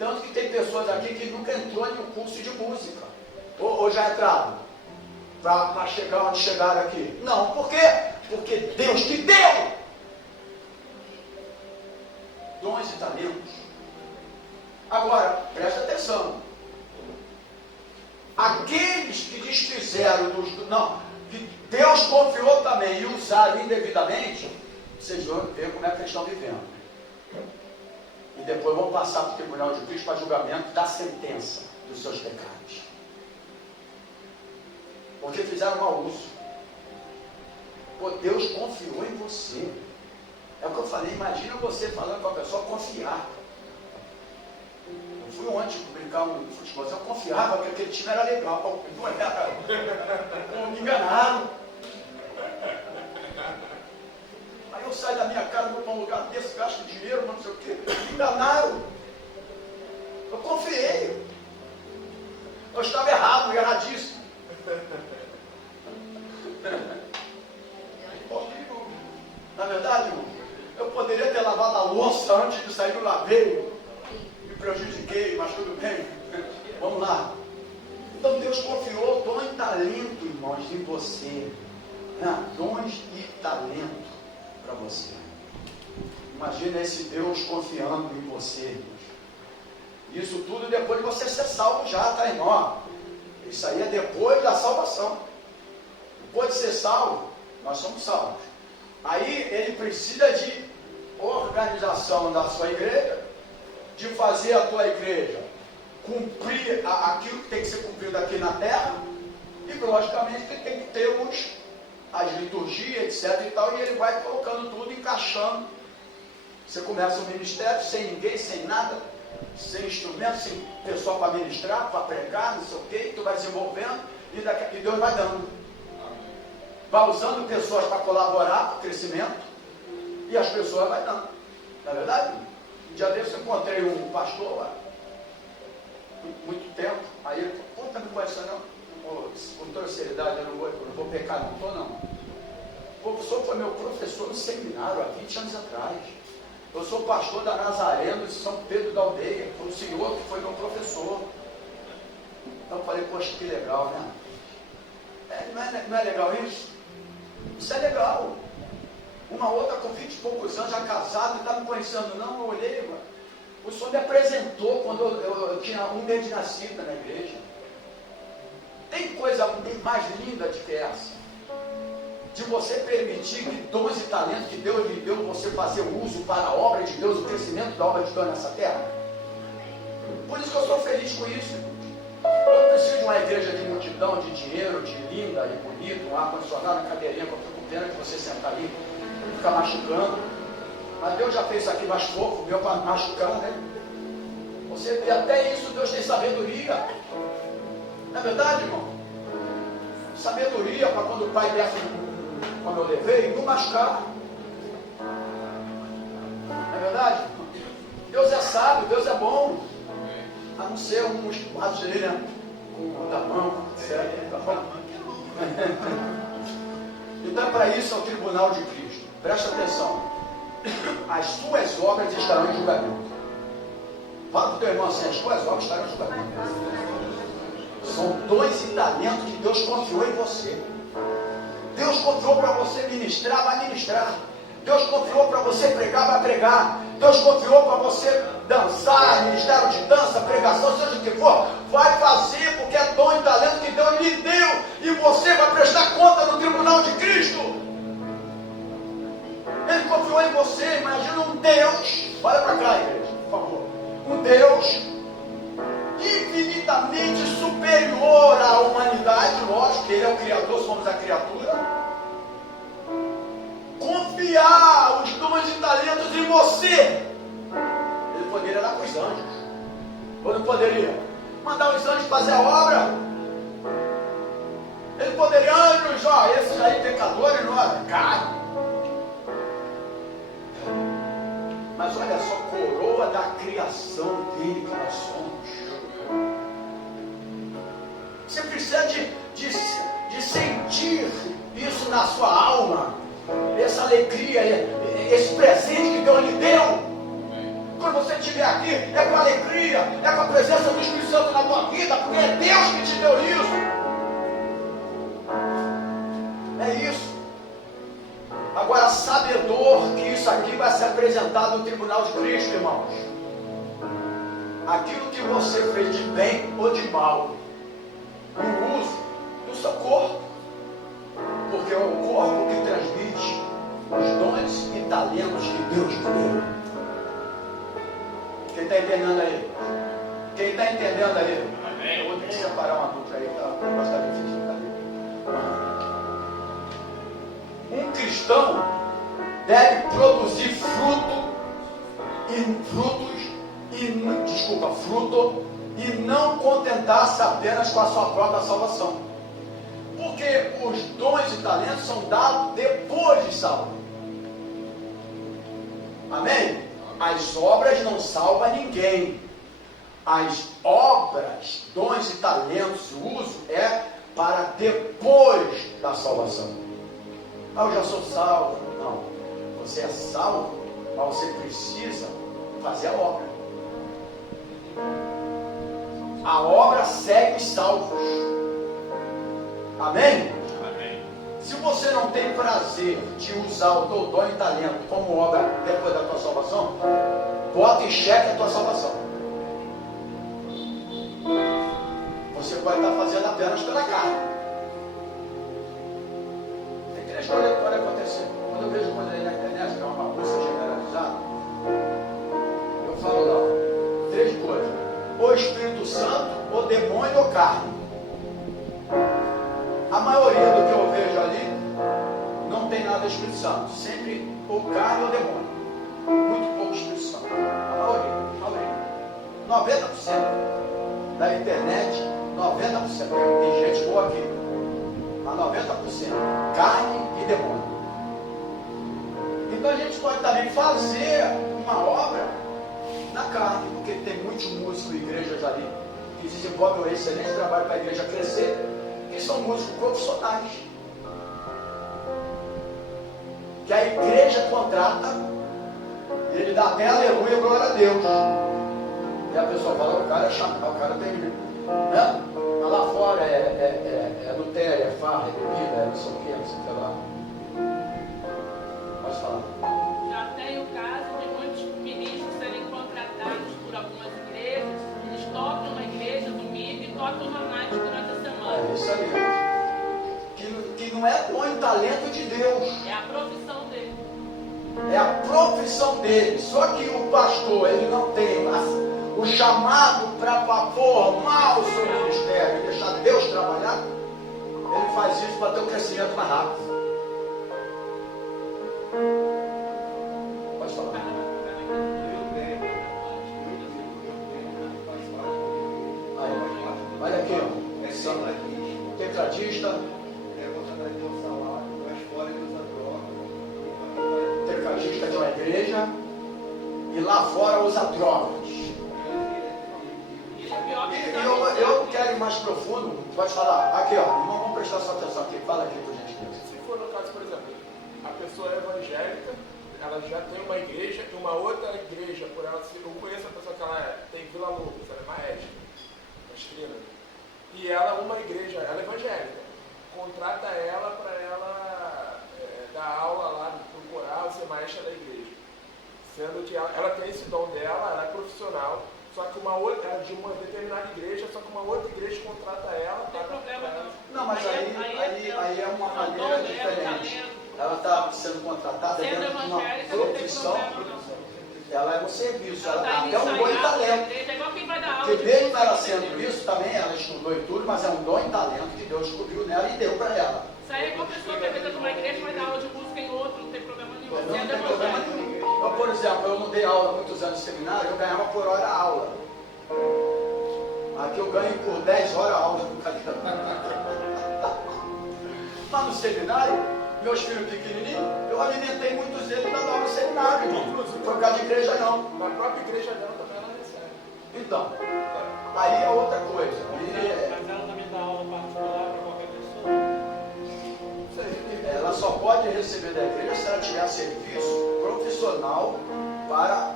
Tanto que tem pessoas aqui que nunca entrou em um curso de música. Ou já entraram? Para chegar onde chegaram aqui. Não, por quê? Porque Deus te deu dons e talentos. Agora, presta atenção. Aqueles que desfizeram que Deus confiou também e usaram indevidamente, vocês vão ver como é que eles estão vivendo. E depois vão passar para o tribunal de Cristo para julgamento da sentença dos seus pecados. porque fizeram mau uso. Pô, Deus confiou em você. É o que eu falei, imagina você falando com a pessoa confiar. Eu fui ontem brincar no futebol, eu confiava que aquele time era legal, não era. Me enganaram. Aí eu saio da minha casa, vou para um lugar desse, gasto dinheiro, não sei o quê. Me enganaram. Eu confiei. Eu estava errado, erradíssimo. Na verdade, irmão, eu poderia ter lavado a louça antes de sair do laveiro. Me prejudiquei, mas tudo bem. Vamos lá. Então Deus confiou dom e talento, irmãos, em você. Dons e talento para você. Imagina esse Deus confiando em você, irmãos. Isso tudo depois de você ser salvo já, tá, irmão? Isso aí é depois da salvação. Depois de ser salvo, nós somos salvos. Aí ele precisa de organização da sua igreja, de fazer a tua igreja cumprir aquilo que tem que ser cumprido aqui na terra, e logicamente que tem que ter as liturgias, etc e tal, e ele vai colocando tudo, encaixando. Você começa o ministério sem ninguém, sem nada, sem instrumento, sem pessoal para ministrar, para pregar, não sei o quê, tu vai desenvolvendo e Deus vai dando. Vai usando pessoas para colaborar com o crescimento e as pessoas vai dando. Não é verdade? Um dia desse eu encontrei um pastor há muito tempo, aí ele falou, pô, não conhece não? Com toda seriedade, eu não vou pecar, não estou não. O professor foi meu professor no seminário há 20 anos atrás. Eu sou pastor da Nazareno de São Pedro da Aldeia. Foi o senhor que foi meu professor. Então eu falei, poxa, que legal, né? Não é legal isso? Isso é legal. Uma outra com 20 e poucos anos, já casada, não está me conhecendo não, eu olhei, mano. O senhor me apresentou quando eu tinha um mês de nascida na igreja. Tem coisa mais linda do que essa? De você permitir que dons e talentos que Deus lhe deu, você fazer uso para a obra de Deus, o crescimento da obra de Deus nessa terra. Por isso que eu sou feliz com isso. Eu não preciso de uma igreja de multidão, de dinheiro, de linda e bonito, um ar-condicionado na cadeirinha, que eu fico com pena de você sentar ali e ficar machucando. Mas Deus já fez isso aqui mais fofo, meu para machucar, né? Você vê, até isso Deus tem sabedoria. Não é verdade, irmão? Sabedoria para quando o pai desce, como eu levei, não machucar. Não é verdade? Deus é sábio, Deus é bom. A não ser uns passos dele, né? Com o da mão, certo? Tá bom? Então, para isso é o tribunal de Cristo. Presta atenção. As suas obras estarão em julgamento. Fala para o teu irmão assim, as tuas obras estarão em julgamento. São dons e talentos que Deus confiou em você. Deus confiou para você ministrar, vai ministrar. Deus confiou para você pregar, vai pregar. Deus confiou para você dançar, ministério de dança, pregação, seja o que for, vai fazer, porque é dom e talento que Deus lhe deu, e você vai prestar conta no tribunal de Cristo. Ele confiou em você. Imagina um Deus, olha para cá, igreja, por favor, um Deus infinitamente superior à humanidade, lógico que Ele é o Criador, somos a criatura. Confiar os dons e talentos em você. Ele poderia dar para os anjos, ou não poderia mandar os anjos fazer a obra? Ele poderia, anjos, ó, esses aí pecadores, não, carne. Mas olha só, coroa da criação dele que nós somos. Você precisa de sentir isso na sua alma, essa alegria, esse presente que Deus lhe deu. Quando você estiver aqui, é com alegria, é com a presença do Espírito Santo na tua vida, porque é Deus que te deu isso. É isso. Agora, sabedor que isso aqui vai ser apresentado no tribunal de Cristo, irmãos. Aquilo que você fez de bem ou de mal, no uso do seu corpo, porque é o corpo que transmite os dons e talentos que Deus te deu. Quem está entendendo aí? Quem está entendendo aí? Eu vou ter que separar uma dupla aí, tá? Eu gostaria de ficar ali. cristão deve produzir fruto e não contentar-se apenas com a sua própria salvação. Porque os dons e talentos são dados depois de salvo. Amém? As obras não salvam ninguém. As obras, dons e talentos, o uso é para depois da salvação. Eu já sou salvo. Não. Você é salvo, mas você precisa fazer a obra. A obra segue os salvos. Amém? Amém. Se você não tem prazer de usar o teu dom e talento como obra depois da tua salvação, bota em xeque a tua salvação. Você pode estar fazendo apenas pela carne. Tem três coisas que podem acontecer. Quando eu vejo coisa aí na internet, que é uma bagunça generalizada, eu falo lá, três coisas: ou Espírito Santo, ou demônio, ou carne. A maioria do que eu vejo ali não tem nada de Espírito Santo. Sempre ou carne ou demônio. Muito pouco Espírito Santo. A maioria. 90% da internet, 90%. Tem gente boa aqui. Mas 90% carne e demônio. Então a gente pode também fazer uma obra na carne, porque tem muitos músicos e igrejas ali que desenvolvem um excelente trabalho para a igreja crescer, que são músicos profissionais, que a igreja contrata, ele dá até aleluia, glória a Deus, e a pessoa fala: o cara é chato, o cara tem, né? Mas lá fora é adultério, é farra, é bebida, é não sei o que, não sei o que lá. Pode falar. Já tem o caso de muitos ministros serem contratados por algumas igrejas. Eles tocam na igreja domingo e tocam na night durante a semana. É isso aí. Que não é dom e talento de Deus. É a profissão dele. É a profissão dele. Só que o pastor, ele não tem o chamado para formar o seu ministério e deixar Deus trabalhar. Ele faz isso para ter um crescimento mais rápido. Pode falar. Olha aqui, ó. Tecladista. Tecladista de uma igreja e lá fora usa drogas. E eu quero ir mais profundo. Pode falar. Aqui, ó. Irmão, vamos prestar sua atenção aqui. Fala aqui, por gentileza. Se for no caso, por exemplo, a pessoa é evangélica, ela já tem uma igreja e uma outra igreja, por ela se eu conheço a pessoa que ela tem Vila Lobos, ela é maestra, maestrina, e ela, uma igreja, ela é evangélica, contrata ela para ela dar aula lá no coral, ser maestra da igreja, sendo que ela tem esse dom dela, ela é profissional, só que uma outra, de uma determinada igreja, só que uma outra igreja contrata ela. Não tem problema não. Não, mas aí é uma maneira diferente. Ela está sendo contratada dentro de uma profissão. Ela é um serviço, ela dá até um dom e talento. É igual quem vai dar aula. Porque mesmo ela sendo isso, também ela estudou e tudo, mas é um dom e talento que Deus descobriu nela e deu para ela. Isso aí é igual a pessoa que é dentro de uma igreja vai dar aula de música em outra, não tem problema nenhum. Não tem problema nenhum. Eu, por exemplo, eu não dei aula há muitos anos de seminário, eu ganhava por hora a aula. Aqui eu ganho por 10 horas a aula. Mas no seminário, meus filhos pequenininhos, eu alimentei muitos deles dando aula no seminário, irmão. Por causa de igreja não. Na própria igreja dela também ela recebe. Então, aí é outra coisa. Mas ela também dá aula particular para qualquer pessoa. Ela só pode receber da igreja se ela tiver serviço profissional para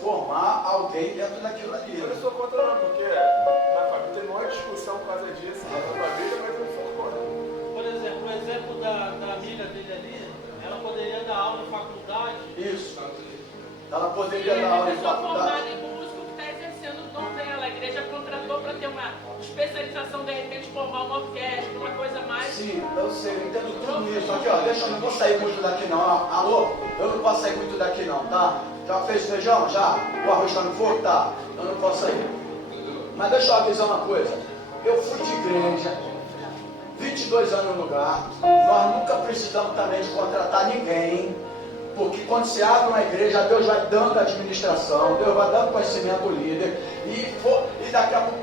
formar alguém dentro daquilo ali. Eu não sou contra não, porque na família tem uma discussão por causa disso, na família, mas eu não sou contra. Por exemplo, o exemplo da amiga dele ali, ela poderia dar aula em faculdade. Isso. Ela poderia E dar é aula uma em pessoa formada faculdade. em músico que está exercendo o dom dela. A igreja contratou para ter uma especialização, de repente, formar uma orquestra, uma coisa mais. Sim, eu sei, eu entendo tudo isso. Aqui, ó, deixa, eu não vou sair muito daqui não. Alô? Eu não posso sair muito daqui não, tá? Já fez feijão? Já? O arroz está no fogo? Tá. Eu não posso sair. Mas deixa eu avisar uma coisa. Eu fui de igreja, 22 anos no lugar. Nós nunca precisamos também de contratar ninguém. Porque quando se abre uma igreja, Deus vai dando administração, Deus vai dando conhecimento ao líder. E daqui a pouco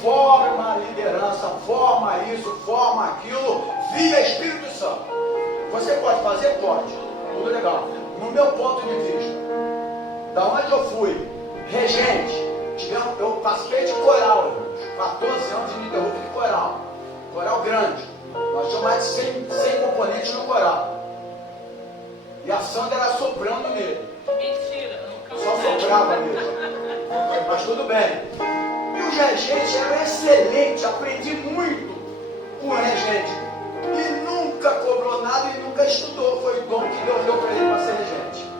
forma a liderança, forma isso, forma aquilo, via Espírito Santo. Você pode fazer? Pode. Tudo legal. No meu ponto de vista, da onde eu fui regente, eu participei de coral, irmãos. 14 anos de ininterrupto de coral. Coral grande. Nós tínhamos mais de 100 componentes no coral. E a Sandra era soprando nele. Mentira, nunca Só soprava mesmo. Mas tudo bem. E os regentes eram excelentes. Aprendi muito com o regente. E nunca cobrou nada e nunca estudou. Foi o dom que Deus deu para ele para ser regente.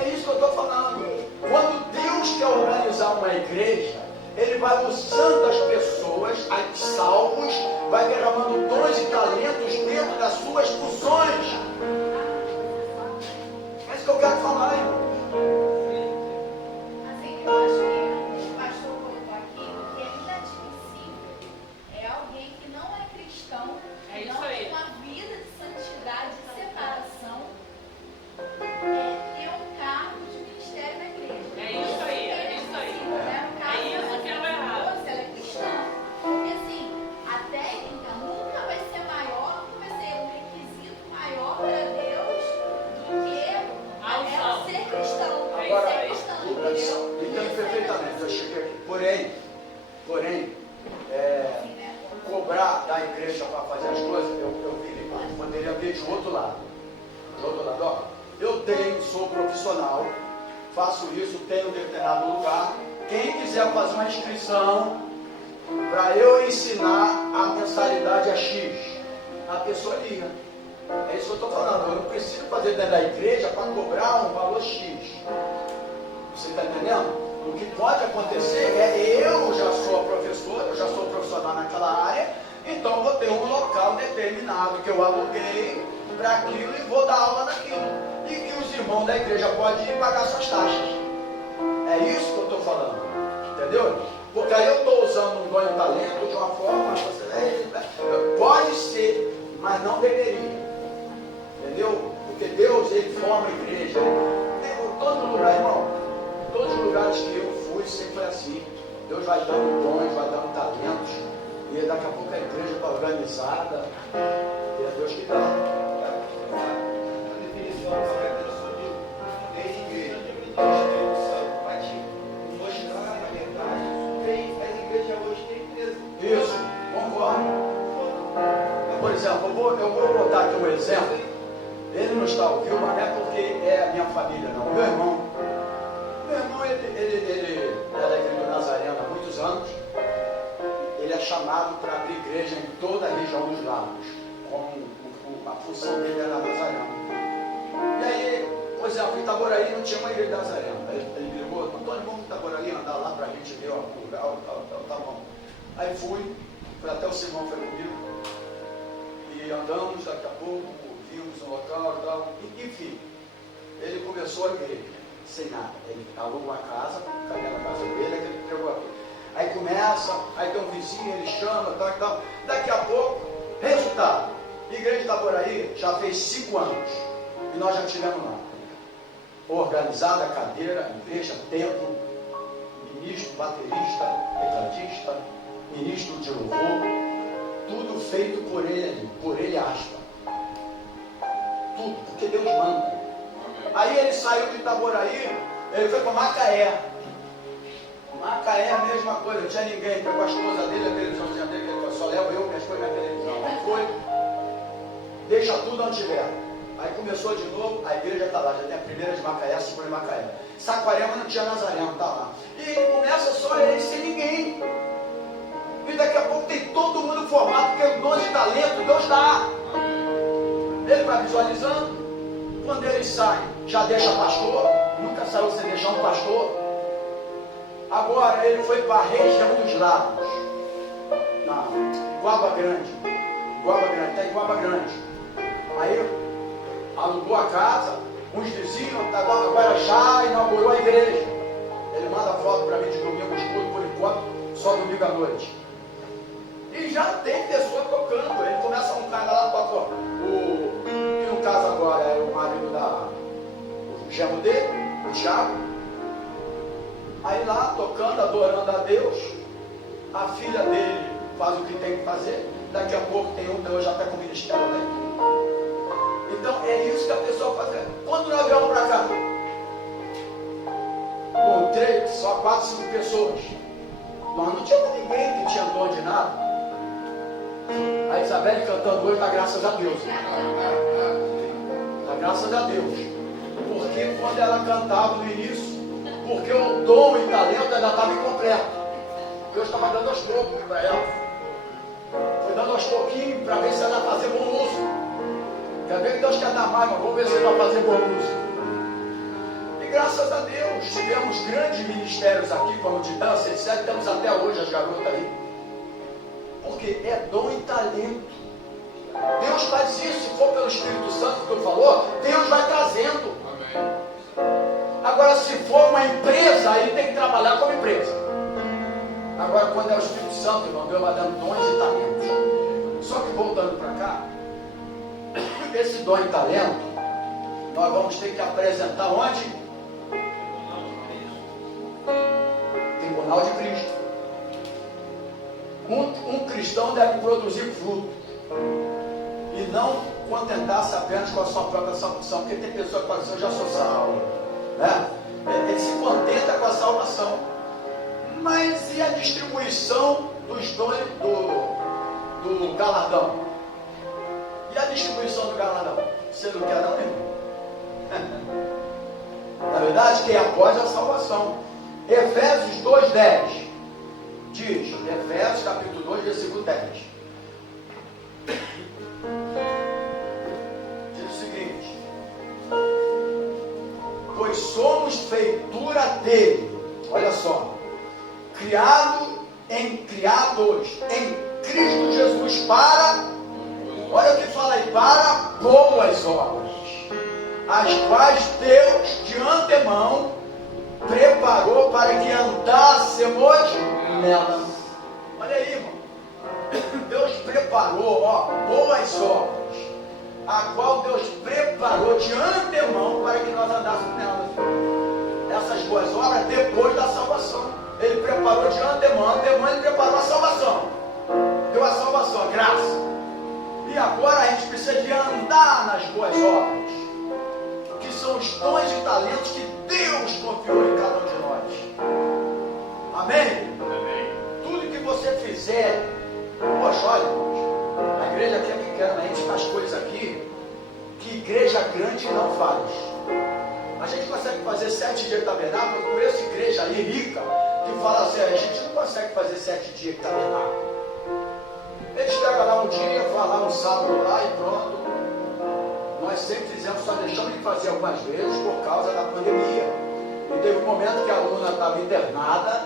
É isso que eu estou falando. Quando Deus quer organizar uma igreja, Ele vai usando as pessoas, as salvos, vai derramando dons e talentos dentro das suas funções. É isso que eu quero falar, irmão. Assim, eu acho que o pastor colocou aqui que é inadmissível. É alguém que não é cristão, É que isso não aí. tem uma vida de santidade, de separação, ter um cargo de ministério na igreja. É isso aí, é isso aí. É isso que é o errado. Se ela é cristã, porque assim, a técnica nunca vai ser maior, nunca vai ser um requisito maior para Deus do que ela ser cristão. Agora, Ser cristã, entendeu? entendo perfeitamente. Eu cheguei aqui. Porém, cobrar da igreja para fazer as coisas, eu poderia ver de outro lado. De outro lado, ó, eu sou profissional, faço isso, tenho um determinado lugar. Quem quiser fazer uma inscrição para eu ensinar, a mensalidade é X. A pessoa liga. É isso que eu estou falando. Eu não preciso fazer dentro da igreja para cobrar um valor X. Você está entendendo? O que pode acontecer é eu já sou professor, eu já sou profissional naquela área, então eu vou ter um local determinado que eu aluguei para aquilo e vou dar aula naquilo. E que os irmãos da igreja podem ir pagar suas taxas. É isso que eu estou falando. Entendeu? Porque aí eu estou usando um dom e talento de uma forma, pode ser, mas não deveria. Entendeu? Porque Deus, Ele forma a igreja. Todo lugar, irmão. Todos os lugares que eu fui, sempre foi assim. Deus vai dando dons, vai dando talentos. E daqui a pouco a igreja está organizada. E é Deus que dá. A definição correta de subiu desde igreja. Espírito Santo vai te mostrar, na verdade, as igrejas hoje têm empresa. Isso, concordo. Por exemplo, eu vou botar aqui um exemplo. Ele não está ao vivo, mas não é porque é a minha família, não. Meu irmão, ele é da igreja Nazarena há muitos anos. Ele é chamado para abrir igreja em toda a região dos lagos. A função dele era Nazarena. E aí, por exemplo, em Itaboraí não tinha uma igreja Nazarena. Ele me ligou, Antônio, vamos em Itaboraí andar lá para a gente ver o lugar, tá bom. Aí fui até o Simão foi comigo. E andamos, daqui a pouco, vimos um local e tal. Enfim, ele começou a igreja. Sem nada, ele alugou uma casa, cadê na casa dele, que ele pegou aqui. Aí começa, aí tem um vizinho, ele chama, tal e tal. Daqui a pouco, resultado, a igreja de Itaboraí já fez 5 anos, e nós já tivemos lá. Organizada, cadeira, igreja, templo, ministro, baterista, tecladista, ministro de louvor, tudo feito por ele aspa. Tudo, porque Deus manda. Aí ele saiu de Itaboraí, ele foi para Macaé. Macaé é a mesma coisa, não tinha ninguém, pegou a esposa dele, a televisãozinha dele, ele só leva eu, minhas coisas na televisão. Aí foi, deixa tudo onde tiver. Aí começou de novo, a igreja está lá, já tem a primeira de Macaé, a segunda de Macaé. Saquarema não tinha Nazareno, está lá. E começa só ele sem ninguém. E daqui a pouco tem todo mundo formado, porque o dom de talento Deus dá. Ele vai visualizando. Quando ele sai, já deixa pastor. Nunca saiu sem deixar um pastor. Agora ele foi para a região dos lagos. Na Guaba Grande. Está em Guaba Grande. Aí alugou a casa, uns vizinhos, agora já inaugurou a igreja. Ele manda foto para mim de domingo escuro, por enquanto, só domingo à noite. E E já tem pessoa tocando. Ele começa um cara lá, toca que no caso agora é o marido o genro dele, o Thiago. Aí lá, tocando, adorando a Deus. A filha dele faz o que tem que fazer. Daqui a pouco tem um, já está com o ministério, né? Então é isso que a pessoa faz. Quando nós viemos para cá, com 3, só 4, 5 pessoas, nós não tínhamos ninguém que tinha dom de nada. A Isabelle cantando hoje dá graças a Deus. Dá graças a Deus. Porque quando ela cantava no início, porque o dom e talento ainda estava incompleto. Deus estava dando aos poucos para ela. Foi dando aos pouquinhos para ver se ela ia fazer bom uso. Quer ver que Deus quer dar mais, mas vamos ver se ele vai fazer bom uso. E graças a Deus, tivemos grandes ministérios aqui, como de dança, etc. Temos até hoje as garotas aí. Porque é dom e talento. Deus faz isso, se for pelo Espírito Santo que eu falou, Deus vai trazendo. Agora, se for uma empresa, ele tem que trabalhar como empresa. Agora, quando é o Espírito Santo, irmão, Deus vai dando dons e talentos. Só que voltando para cá, esse dom e talento, nós vamos ter que apresentar onde? Tribunal de Cristo. Um cristão deve produzir fruto e não contentar-se apenas com a sua própria salvação, porque tem pessoa que fala assim, eu já sou salvo, né? Ele se contenta com a salvação, mas e a distribuição dos dons do galardão? E a distribuição do galardão? Você não quer não, irmão? Na verdade, quem após a salvação. Efésios 2:10 diz, Efésios capítulo 2, versículo 10. Diz o seguinte: pois somos feitura dele, olha só, criados em Cristo Jesus para, olha o que fala aí, para boas obras, as quais Deus de antemão preparou para que andássemos nelas. Olha aí, irmão. Deus preparou, boas obras, a qual Deus preparou de antemão para que nós andássemos nelas. Essas boas obras depois da salvação. Ele preparou de antemão ele preparou a salvação. Deu a salvação, a graça. E agora a gente precisa de andar nas boas obras, que são os dons e talentos que Deus confiou em cada um de nós. Amém? Amém. Tudo que você fizer, poxa, olha, a igreja aqui é pequena, a gente faz coisas aqui que igreja grande não faz. A gente consegue fazer 7 dias de tabernáculo. Eu conheço igreja aí rica que fala assim, a gente não consegue fazer 7 dias de tabernáculo. Eles pegam lá um dia, vão lá um sábado lá e pronto. Nós sempre fizemos, só deixamos de fazer algumas vezes por causa da pandemia. E teve um momento que a aluna estava internada,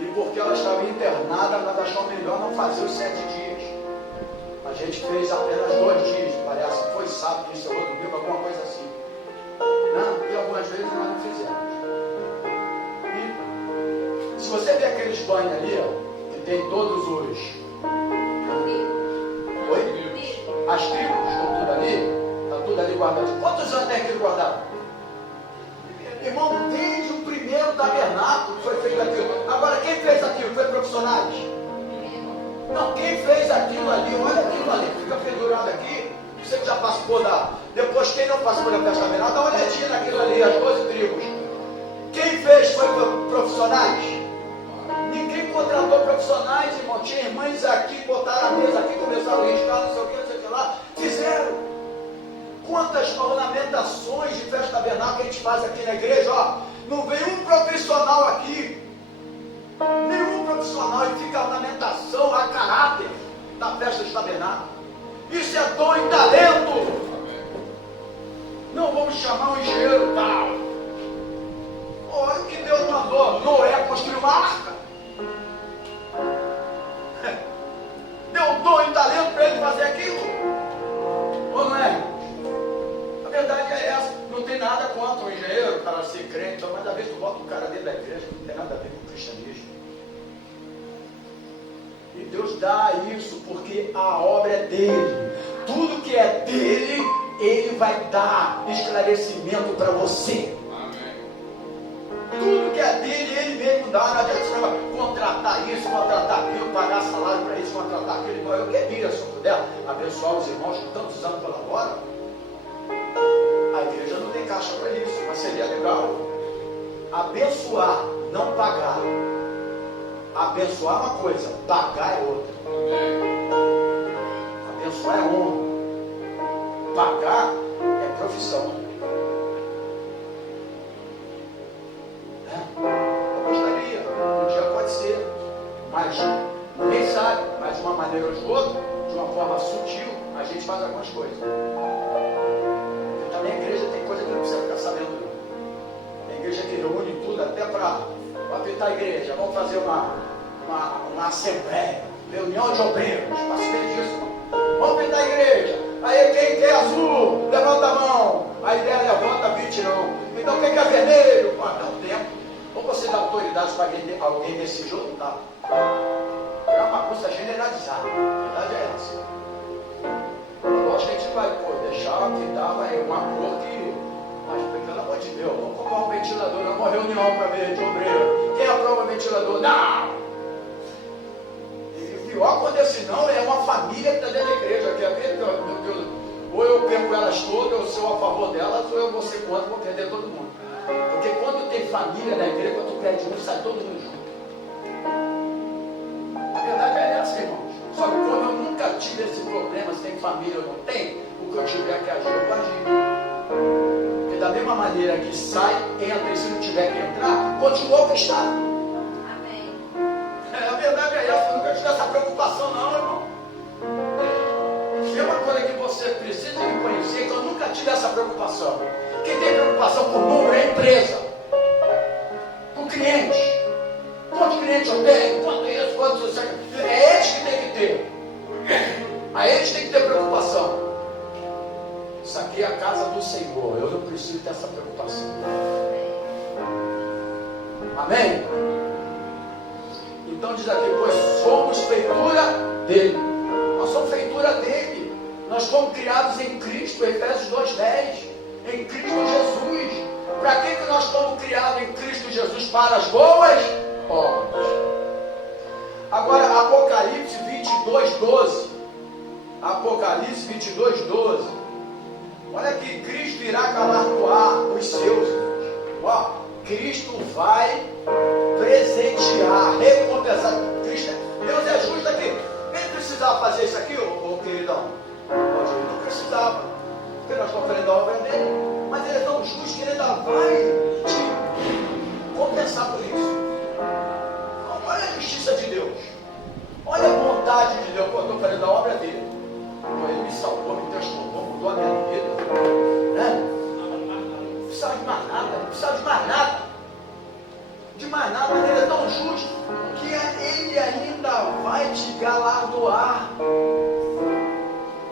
e porque ela estava internada, nós achamos melhor não fazer os 7 dias. A gente fez apenas 2 dias, parece, foi sábado, encerrou domingo, alguma coisa assim. Não? E algumas vezes nós não fizemos. E se você ver aqueles banhos ali, ó, que tem todos os... Oi? As tribos estão tudo ali. Está tudo ali guardado. Quantos anos tem aquilo guardado? Irmão, desde o primeiro tabernáculo foi feito aquilo. Agora, quem fez aquilo? Foi profissionais? Não, quem fez aquilo ali, olha aquilo ali, fica pendurado aqui. Você que já participou depois, quem não participou da festa tabernáculo, dá uma olhadinha naquilo ali, as 12 tribos. Quem fez foi profissionais? Ninguém contratou profissionais, irmão. Tinha irmãs aqui, botaram a mesa aqui, começaram a riscar, não sei o que lá. Fizeram. Quantas ornamentações de festa tabernáculo que a gente faz aqui na igreja, ó. Não vem um profissional aqui. Nenhum profissional, e fica a ornamentação a caráter da festa de tabernáculo. Isso é dom e talento. Não vamos chamar um engenheiro tal. Olha o que Deus mandou. Noé construiu uma arca. Deu dom e talento para ele fazer aquilo. Ou não é? A verdade é essa. Não tem nada contra o engenheiro para ser crente, mas às vezes tu bota o cara dentro da igreja, não tem nada a ver com o cristianismo. E Deus dá isso porque a obra é dele. Tudo que é dele, ele vai dar esclarecimento para você. Tudo que é dele, ele mesmo dá. Não adianta você vai contratar isso, contratar aquilo, pagar salário para isso, contratar aquilo. Eu queria, se eu puder, abençoar os irmãos que tantos anos colaboram. A igreja não tem caixa para isso, mas seria legal. Abençoar, não pagar. Abençoar é uma coisa, pagar é outra. Abençoar é honra. Pagar é profissão. Eu gostaria, um dia pode ser, mas ninguém sabe, mas de uma maneira ou de outra, de uma forma sutil, a gente faz algumas coisas. Também a igreja tem coisa que não precisa ficar sabendo, não. Tem igreja que reúne tudo até para pintar a igreja. Vamos fazer uma assembleia, reunião de obreiros, participei disso. Vamos pintar a igreja. Aí quem quer azul, levanta a mão. A ideia levanta 20 não. Então quem quer vermelho? Pô, dá um tempo. Ou você dá autoridade para alguém desse jogo? Tá. É uma bagunça generalizada. A verdade é essa. Lógico que a gente vai deixar que dá uma cor que. Mas pelo amor de Deus, vamos comprar um ventilador, vamos uma reunião para ver de obreiro. Quem aprova o ventilador? Não! E pior acontecer não, é uma família que está dentro da igreja. Quer ver? Ou eu perco elas todas, eu sou a favor delas, ou eu vou ser contra, vou perder todo mundo. Porque quando tem família na igreja, quando tu perde um, sai todo mundo junto. A verdade é essa, irmãos. Só que como eu nunca tive esse problema, se tem família ou não tem, o que eu tiver que agir, eu vou agir. Porque da mesma maneira que sai, entra, e se não tiver que entrar, continua o que está. Amém. A verdade é essa, eu nunca tive essa preocupação não, irmão. É uma coisa que você precisa me conhecer, que eu nunca tive essa preocupação. Quem tem preocupação com o número é a empresa. Com o cliente. Quantos clientes eu tenho? Quanto isso? Quanto isso? É eles que tem que ter. A eles tem que ter preocupação. Isso aqui é a casa do Senhor. Eu não preciso ter essa preocupação. Amém? Então diz aqui, pois somos feitura dele. Nós somos feitura dele. Nós fomos criados em Cristo, Efésios 2:10. Em Cristo Jesus. Para que nós fomos criados em Cristo Jesus? Para as boas obras. Agora, Apocalipse 22:12. Apocalipse 22:12. Olha que Cristo irá galardoar os seus. Ó, Cristo vai presentear, recompensar. Cristo, Deus é justo aqui. Ele precisava fazer isso aqui, ô queridão? Ele não precisava. Porque nós estamos fazendo a obra dele. Mas ele é tão justo que ele ainda vai te compensar por isso. Olha a justiça de Deus. Olha a bondade de Deus. Pô, eu estou fazendo a obra dele. Pô, ele me salvou, me transformou, mudou a minha vida. Né? Não precisava de mais nada. Não precisava de mais nada. De mais nada, mas ele é tão justo que ele ainda vai te galardoar.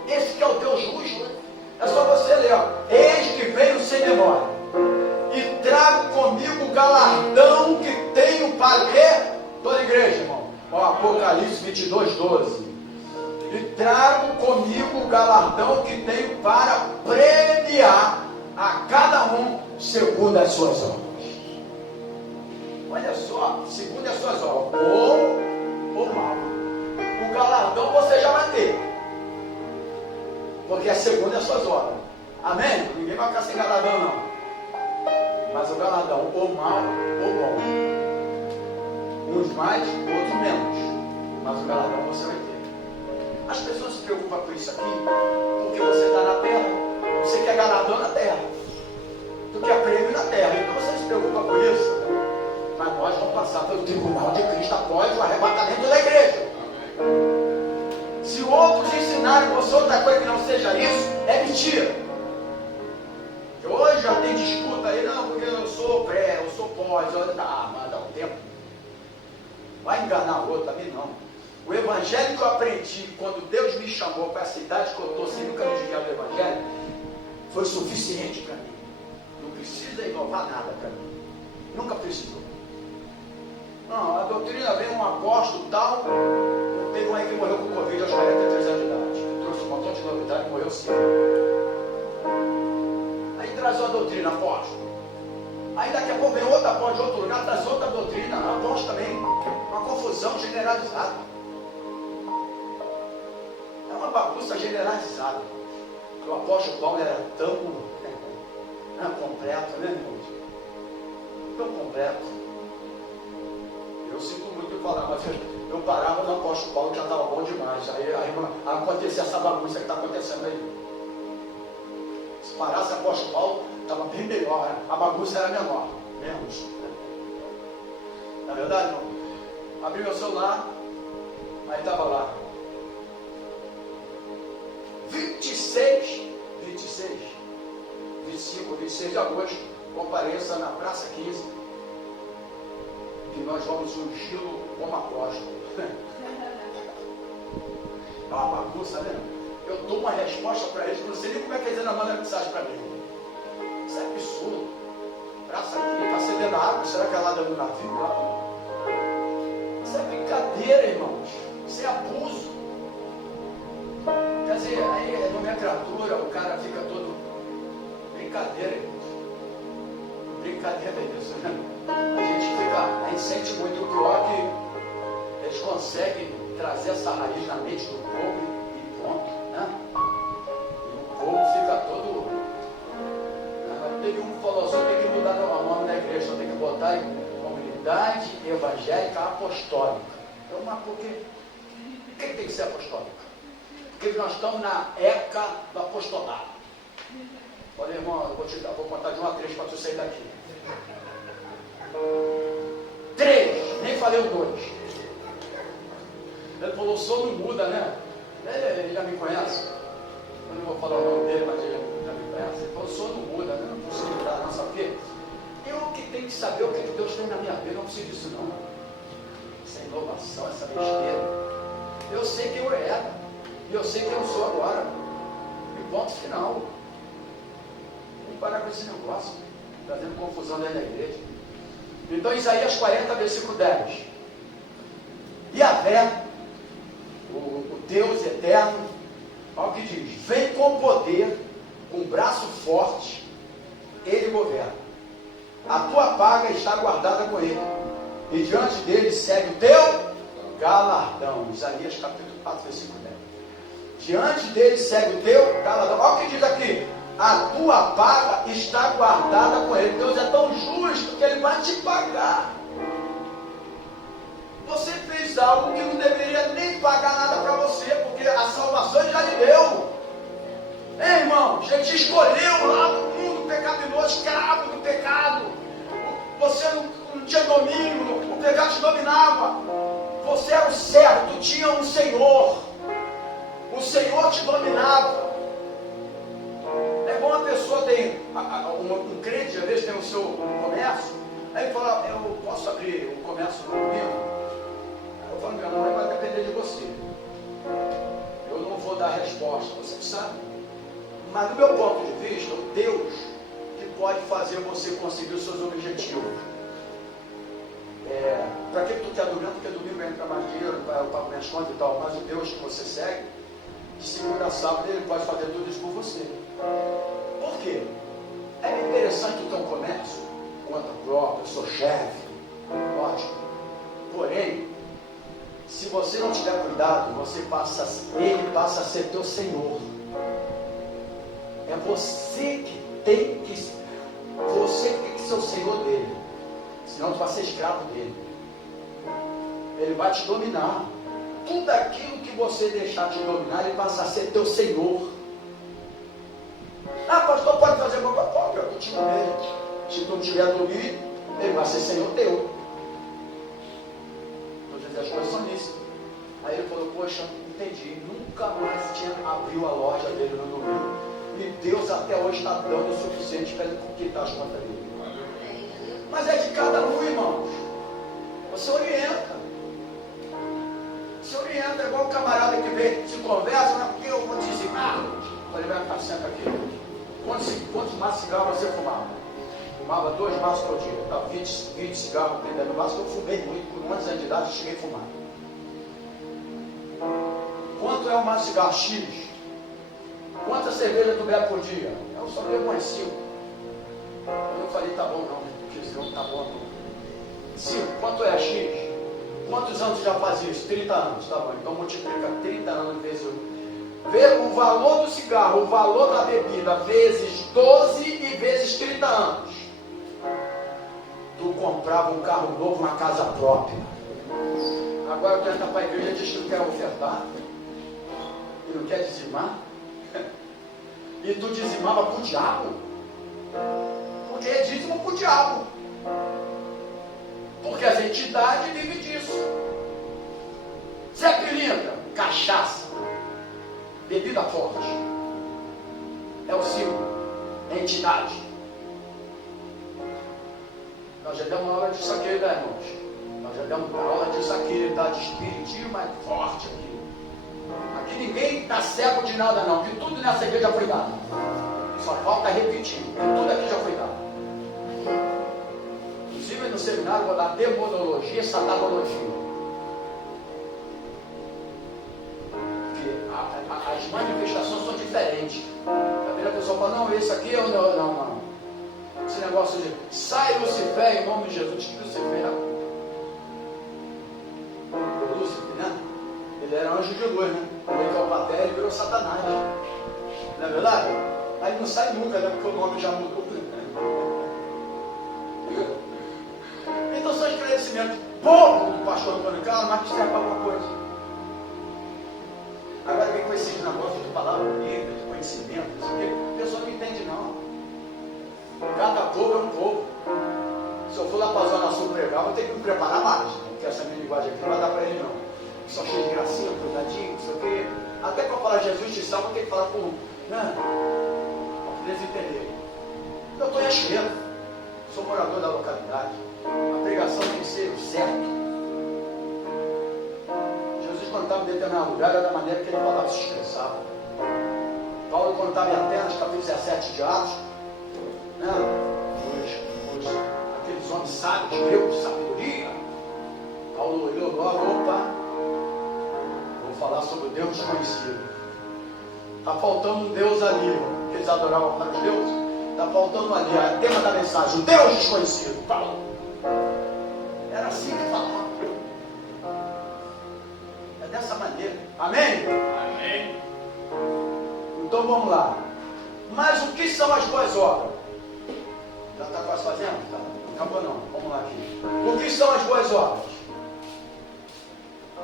Esse que é o Deus justo. É só você ler, ó. Eis que venho sem demora e trago comigo o galardão que tenho para quê? Toda a igreja, irmão. Ó, Apocalipse 22:12. E trago comigo o galardão que tenho para premiar a cada um segundo as suas obras. Olha só, segundo as suas obras, ou mal. O galardão você já vai ter, porque é segundo as suas obras. Amém? Ninguém vai ficar sem galardão, não. Mas o galardão, ou mal ou bom. Uns mais, outros menos. Mas o galardão você vai ter. As pessoas se preocupam com isso aqui porque você está na terra. Você quer galardão na terra. Tu quer prêmio na terra. Então você se preocupa com isso. Mas nós vamos passar pelo tribunal de Cristo após o arrebatamento da igreja. Se outros ensinarem você outra coisa que não seja isso, é mentira. Hoje já tem disputa aí, não, porque eu sou pré, eu sou pós, mas dá um tempo. Vai enganar o outro também não. O evangelho que eu aprendi quando Deus me chamou para essa idade que eu estou sem nunca me desviar do evangelho, foi suficiente para mim. Não precisa inovar nada para mim. Nunca precisou. Não, a doutrina vem um apóstolo tal, teve um aí que morreu com Covid aos 43 anos de idade. Trouxe um montão de novidade e morreu cedo. Aí traz uma doutrina, apóstolo. Aí daqui a pouco vem outra apóstolo de outro lugar, traz outra doutrina, apóstolo também. Uma confusão generalizada. É uma bagunça generalizada. O apóstolo Paulo era tão completo, né, irmãos? Tão completo. Eu sinto muito em falar, mas eu parava no apóstolo Paulo que já estava bom demais. Aí acontecia essa bagunça que está acontecendo aí. Se parasse o apóstolo Paulo, estava bem melhor, né? A bagunça era menor, menos. Na verdade, irmão, abri meu celular, aí estava lá. 25, 26 de agosto, compareça na Praça 15, que nós vamos ungí-lo como apóstolo. É uma bagunça, né? Eu dou uma resposta para eles, não sei nem como é que eles ainda mandam mensagem para mim. Isso é absurdo. Praça aqui, está acendendo água, será que é lá do navio? Lá? Isso é brincadeira, irmãos. Isso é abuso. Quer dizer, aí é nomenclatura, o cara fica todo. Brincadeira, irmãos. Brincadeira isso, né? A gente sente muito o pior que eles conseguem trazer essa raiz na mente do povo e ponto, né? E o povo fica todo. Teve um que falou só tem que mudar o nome da igreja, só tem que botar em Comunidade Evangélica Apostólica. Então, mas por que tem que ser apostólica? Porque nós estamos na ECA do apostolado. Olha, irmão, eu vou contar de 1 a 3 para tu sair daqui. 3, nem falei o 2. Ele falou, o som não muda, né? Ele já me conhece. Eu não vou falar o nome dele, mas ele já me conhece. Ele falou, o som não muda, né? Não preciso mudar, não sabe o quê? Eu que tenho que saber o que Deus tem na minha vida, não preciso disso não. Essa inovação, essa besteira. Eu sei quem eu era. E eu sei quem eu sou agora. E ponto final. Vamos parar com esse negócio. Trazendo confusão dentro da igreja. Então, Isaías 40, versículo 10. Yahvé, o Deus eterno, olha o que diz: vem com poder, com braço forte, ele governa. A tua paga está guardada com ele, e diante dele segue o teu galardão. Isaías capítulo 4, versículo 10. Diante dele segue o teu galardão. Olha o que diz aqui: a tua paga está guardada com ele. Deus é tão justo que ele vai te pagar. Você fez algo que não deveria nem pagar nada para você, porque a salvação ele já lhe deu. Ei, irmão, ele te escolheu lá no mundo pecaminoso, escravo do pecado. Você não tinha domínio, o pecado te dominava. Você era o servo, tu tinha um Senhor. O Senhor te dominava. É bom a pessoa tem um crente, às vezes tem o seu comércio, aí ele fala, eu posso abrir o comércio no domingo? Eu falo, meu irmão, vai depender de você. Eu não vou dar resposta, você sabe. Mas do meu ponto de vista, o Deus que pode fazer você conseguir os seus objetivos. Para que tu quer domingo? Porque domingo entra mais dinheiro, eu pago minhas contas e tal, mas o Deus que você segue, de segunda a sábado, ele pode fazer tudo isso por você. Por quê? É interessante o teu comércio, conta própria, eu sou chefe, lógico. Porém, se você não tiver cuidado, ele passa a ser teu Senhor. É você que tem que ser o Senhor dele. Senão tu vai ser escravo dele. Ele vai te dominar. Tudo aquilo que você deixar te dominar, ele passa a ser teu Senhor. Ah, pastor, pode fazer uma coisa? Pode, eu continuo nele. Se tu não tiver domínio, ele vai ser Senhor teu. Todas as coisas são nisso. Aí ele falou, poxa, entendi. Nunca mais abriu a loja dele no domingo. E Deus até hoje está dando o suficiente para ele quitar as contas dele. Mas é de cada um, irmãos. Você orienta. Você orienta, é igual o camarada que vem, se conversa, né? Porque eu vou te dizimar. Ele vai ficar sempre aqui. Quantos maços de cigarro você fumava? Fumava 2 maços por dia. Estava 20 cigarros dentro do maço. Eu fumei muito, com 11 anos de idade, eu cheguei a fumar. Quanto é uma cigarro X? Quantas cervejas tu bebe por dia? Eu só bebo umas 5. Eu falei, tá bom não, porque senão tá bom não. 5, quanto é X? Quantos anos já faz isso? 30 anos, tá bom. Então multiplica 30 anos vezes 1. Vê o valor do cigarro, o valor da bebida, vezes 12 e vezes 30 anos. Tu comprava um carro novo, uma casa própria. Agora tu entra para a igreja e diz que tu quer ofertar. E não quer dizimar. E tu dizimava para o diabo. Porque é dízimo para o diabo. Porque as entidades vivem disso. Zé Pilintra, cachaça, bebida forte. É o símbolo, é a entidade. Nós já demos aula disso aqui, né, irmãos? Nós já demos aula disso aqui, tá? De espiritismo mais forte aqui. Aqui ninguém está cego de nada não, que tudo nessa igreja já foi dado. Só falta repetir, que tudo aqui já foi dado. Inclusive no seminário vou dar demonologia e satanologia. Porque as manifestações são diferentes. A primeira pessoa fala, não, esse aqui eu não. Esse negócio de sai Lucifer em nome de Jesus. Que Lucifer? O Lúcifer, né? Ele era anjo de luz, né? Ele é o paté, ele virou Satanás. Não é verdade? Aí não sai nunca, né? Porque o nome já mudou. Então são esclarecimentos bobo do pastor Antônio Carlos, mas que serve para alguma coisa. Agora vem com esses negócios de palavra bonita, de conhecimento, isso aqui, a pessoa não entende não. Cada povo é um povo. Se eu for lá para a Zona Sul pregar, vou ter que me preparar mais, né? Porque essa minha linguagem aqui não vai dar para ele não. Só cheio de gracinha, cuidadinho, não sei o quê. Até para falar Jesus te salva, vou ter que falar com, né? Para eles entenderem. Eu estou em Acheiro, sou morador da localidade. A pregação tem que ser certo. Jesus, quando estava em determinado lugar, era da maneira que ele falava e se expressava. Paulo, quando estava em Atenas, capítulo 17 de Atos, né? Aqueles homens sábios, greus, de sabedoria. Paulo olhou logo, opa, vou falar sobre o Deus desconhecido. Está faltando um Deus ali, que eles adoravam vários deuses. Está faltando ali, o tema da mensagem, o Deus desconhecido. Paulo. Era assim que falava. É dessa maneira. Amém? Amém. Então vamos lá. Mas o que são as boas obras? Já está quase fazendo? Tá. Não acabou não. Vamos lá aqui. O que são as boas obras?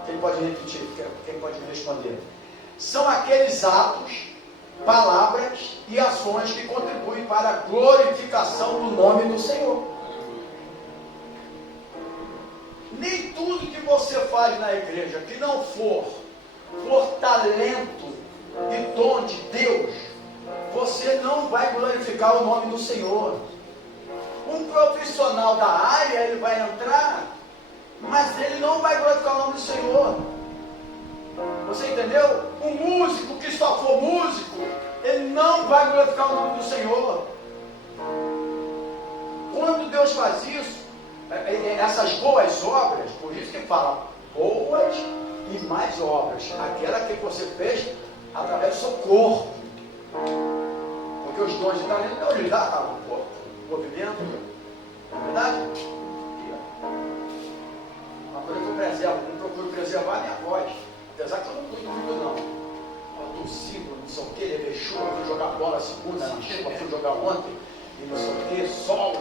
Quem pode repetir? Quem pode me responder? São aqueles atos, palavras e ações que contribuem para a glorificação do nome do Senhor. Nem tudo que você faz na igreja que não for talento e dom de Deus, você não vai glorificar o nome do Senhor. Um profissional da área, ele vai entrar, mas ele não vai glorificar o nome do Senhor. Você entendeu? Um músico que só for músico, ele não vai glorificar o nome do Senhor. Quando Deus faz isso, essas boas obras, por isso que fala boas e mais obras, aquela que você fez através do seu corpo, porque os dons de talento não lhe dá o corpo, o movimento, não é verdade? Uma coisa que eu procuro preservar a minha voz, apesar que eu não cuido muito não. Eu tossindo, não sei o que, levei chuva, fui jogar bola segunda, na chuva, fui jogar ontem, e não sei o que, sol.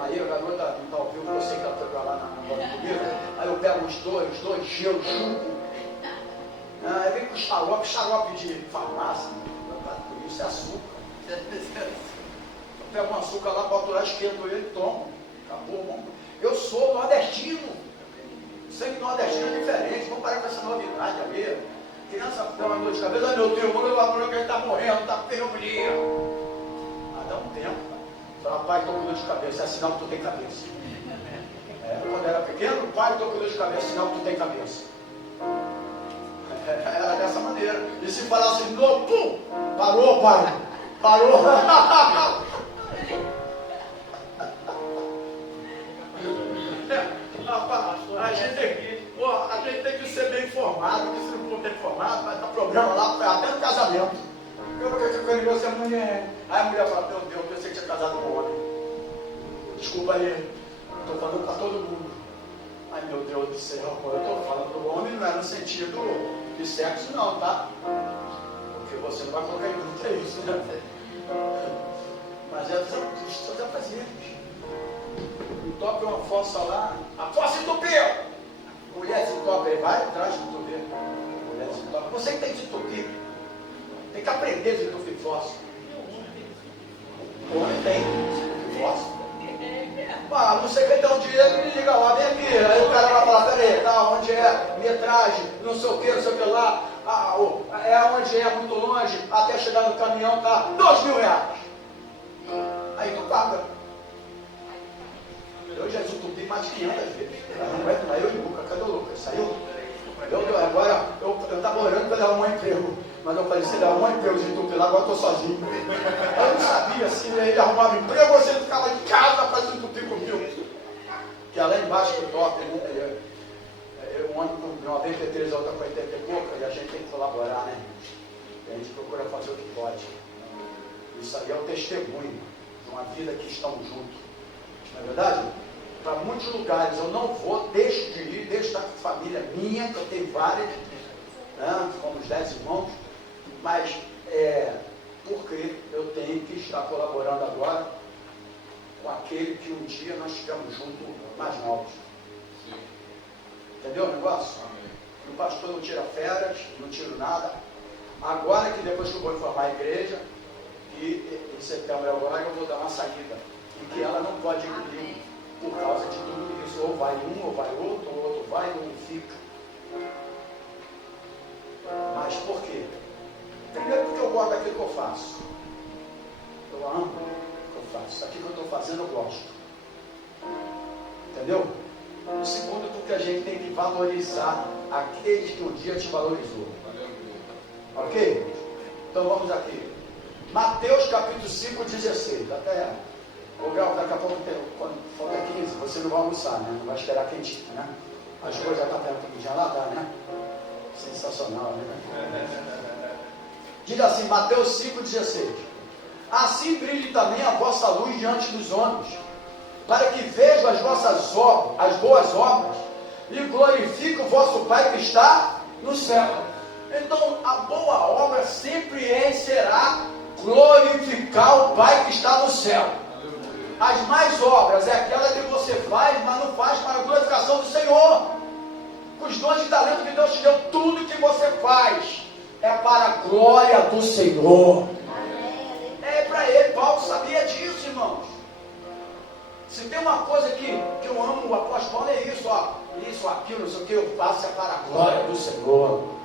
Aí a garota não está ouvindo, eu sei que ela foi para lá na bola comigo. Aí eu pego os dois gelo, chupo. Aí vem com xarope de farmácia. Por isso é açúcar. Eu pego um açúcar lá, boto lá, esquento ele, tomo. Acabou, vamos. Eu sou nordestino. Sempre nordestino é diferente. Vamos parar com essa novidade ali. Criança dá uma dor de cabeça, ai meu Deus, vou levar para que ele está morrendo, está com pneumonia. Dá um tempo. Pai, estou com dor de cabeça, é sinal que tu tem cabeça. Quando era pequeno, pai, estou com dor de cabeça, é sinal que tu tem cabeça. Era dessa maneira. E se falasse de novo, pum, parou, pai, parou. A gente tem que ser bem informado, porque se não for bem informado, vai dar problema lá, até no casamento. Eu quero você é mulher. Aí a mulher fala, meu Deus, eu pensei que tinha casado com um homem. Desculpa aí, estou falando para todo mundo. Ai meu Deus do céu, eu estou falando do homem, não é no sentido de sexo não, tá? Porque você não vai colocar em dúvida isso, né? Mas é dos seus afazeres. Entope uma fossa lá, a fossa entupiu! Mulher desentope, vai atrás de entupir. Mulher desentope. Você que tem que entupir, tem que aprender a desentupir fossa. O homem tem desentupir fossa. Ah, não sei que então um dia ele me liga lá, vem aqui. Aí o cara vai falar, peraí, tá, onde é? Metragem, não sei o que lá. É onde é, muito longe, até chegar no caminhão tá R$2.000. Aí tu paga. Eu já desentupi mais de 500 vezes. Não aguento mais, eu e o Lucas, cadê o Lucas? Saiu? Agora, eu estava orando para ele arrumar um emprego. Mas eu falei, se ele arrumar um emprego de entupir lá, agora eu estou sozinho. Eu não sabia se ele arrumava emprego ou se ele ficava em casa para desentupir comigo. Que é lá embaixo do top, né? Um ano com 93, outra com 80 e pouco, e a gente tem que colaborar, né? A gente procura fazer o que pode. Isso aí é o testemunho de uma vida que estamos juntos. Não é verdade? Para muitos lugares eu não vou, deixo de ir, deixo de estar com família minha, que eu tenho várias, né? Somos 10 irmãos, mas porque eu tenho que estar colaborando agora com aquele que um dia nós estivemos juntos mais novos. Entendeu o negócio? O pastor não tira férias, não tiro nada. Agora que depois que eu vou formar a igreja, e em setembro agora eu vou dar uma saída, em que ela não pode engolir por causa de tudo isso. Ou vai um, ou vai outro, ou outro vai, ou um fica. Mas por quê? Primeiro porque eu gosto daquilo que eu faço. Eu amo o que eu faço. Aquilo que eu estou fazendo eu gosto. Entendeu? E segundo, porque a gente tem que valorizar aqueles que um dia te valorizou. Ok? Então vamos aqui. Mateus capítulo 5, 16. Até o Grau, daqui a pouco, quando falta 15, você não vai almoçar, né? Não vai esperar quentinho, né? As coisas já estão perto, já lá, tá, né? Sensacional, né? Diz assim, Mateus 5, 16. Assim brilhe também a vossa luz diante dos homens, para que vejam as vossas obras, as boas obras, e glorifique o vosso Pai que está no céu. Então, a boa obra sempre é e será glorificar o Pai que está no céu. As mais obras é aquela que você faz, mas não faz para a glorificação do Senhor. Os dons de talento que Deus te deu, tudo que você faz é para a glória do Senhor. É para Ele. Paulo sabia disso, irmãos. Se tem uma coisa que eu amo, o apóstolo Paulo, é isso, ó. Isso, aquilo, não sei o que eu faço é para a glória do Senhor.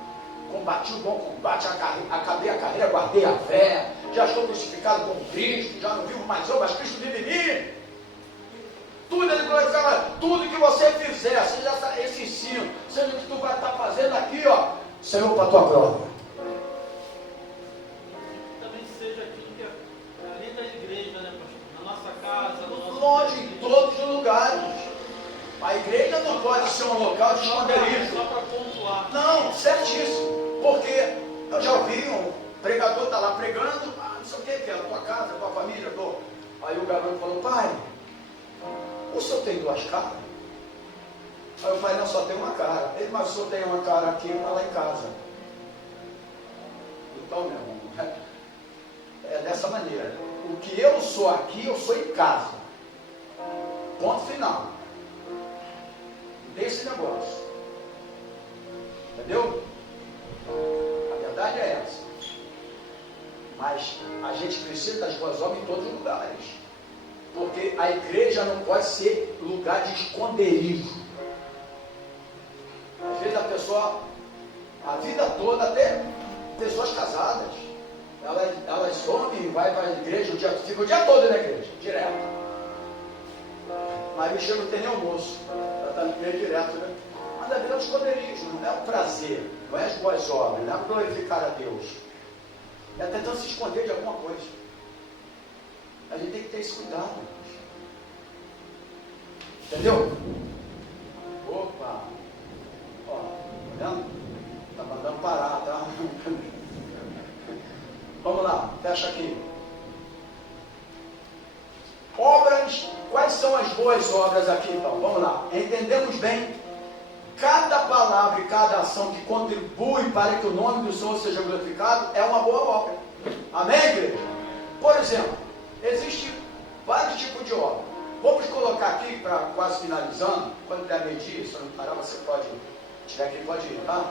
Combati o bom combate, acabei a carreira, guardei a fé, já estou crucificado com Cristo, já não vivo mais eu, mas Cristo vive em mim. Tudo Ele glorificava, tudo que você fizer, seja esse ensino, seja o que tu vai estar fazendo aqui, ó, Senhor, para a tua glória. Também seja aquilo que é ali da igreja, né, pastor? Na nossa casa, no nosso... Longe, em todos os lugares. A igreja não pode ser um local de esconderijo. Só para pontuar. Não, certíssimo. Porque eu já ouvi um pregador está lá pregando, não sei o que é a tua casa, a tua família, Aí o garoto falou, pai, o senhor tem duas caras? Aí eu falei, não, só tem uma cara. Ele, mas o senhor tem uma cara aqui e uma lá em casa. Então, meu irmão, é dessa maneira. O que eu sou aqui, eu sou em casa. Ponto final. Desse negócio. Entendeu? A verdade é essa. Mas a gente precisa das boas obras em todos os lugares. Porque a igreja não pode ser lugar de esconderijo. Às vezes a pessoa, a vida toda, até pessoas casadas, elas somem, vai para a igreja, fica o dia todo na igreja, direto. Mas o bicho não tem nem almoço, já está na igreja direto, né? Mas a vida é um esconderijo, não é um prazer, não é as boas obras, não é glorificar a Deus. É tentando se esconder de alguma coisa. A gente tem que ter esse cuidado. Entendeu? Opa! Ó, tá fecha aqui. Obras, quais são as boas obras aqui então? Vamos lá, entendemos bem. Cada palavra e cada ação que contribui para que o nome do Senhor seja glorificado é uma boa obra. Amém, igreja? Por exemplo, existem vários tipos de obra. Vamos colocar aqui, para quase finalizando, quando der meio-dia, se eu não parar, você pode, tiver aqui, pode ir, tá?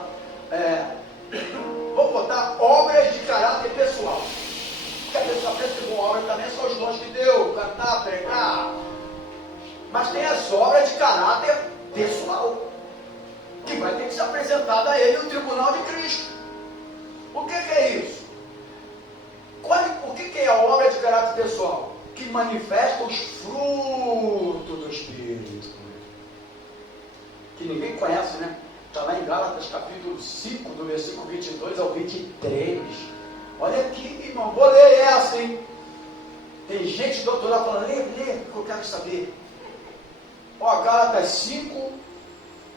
Vou botar obras de caráter pessoal. Porque a pessoa pensa que boa obra também são os dons que deu, cantar, pregar. Mas tem as obras de caráter pessoal, que vai ter que ser apresentada a ele no tribunal de Cristo. O que é isso? O que é a obra de caráter pessoal? Que manifesta os frutos do Espírito. Que ninguém conhece, né? Está lá em Gálatas capítulo 5, do versículo 22 ao 23. Olha aqui, irmão, vou ler essa, hein? Tem gente do outro lado falando, lê, que eu quero saber. Ó, Gálatas 5,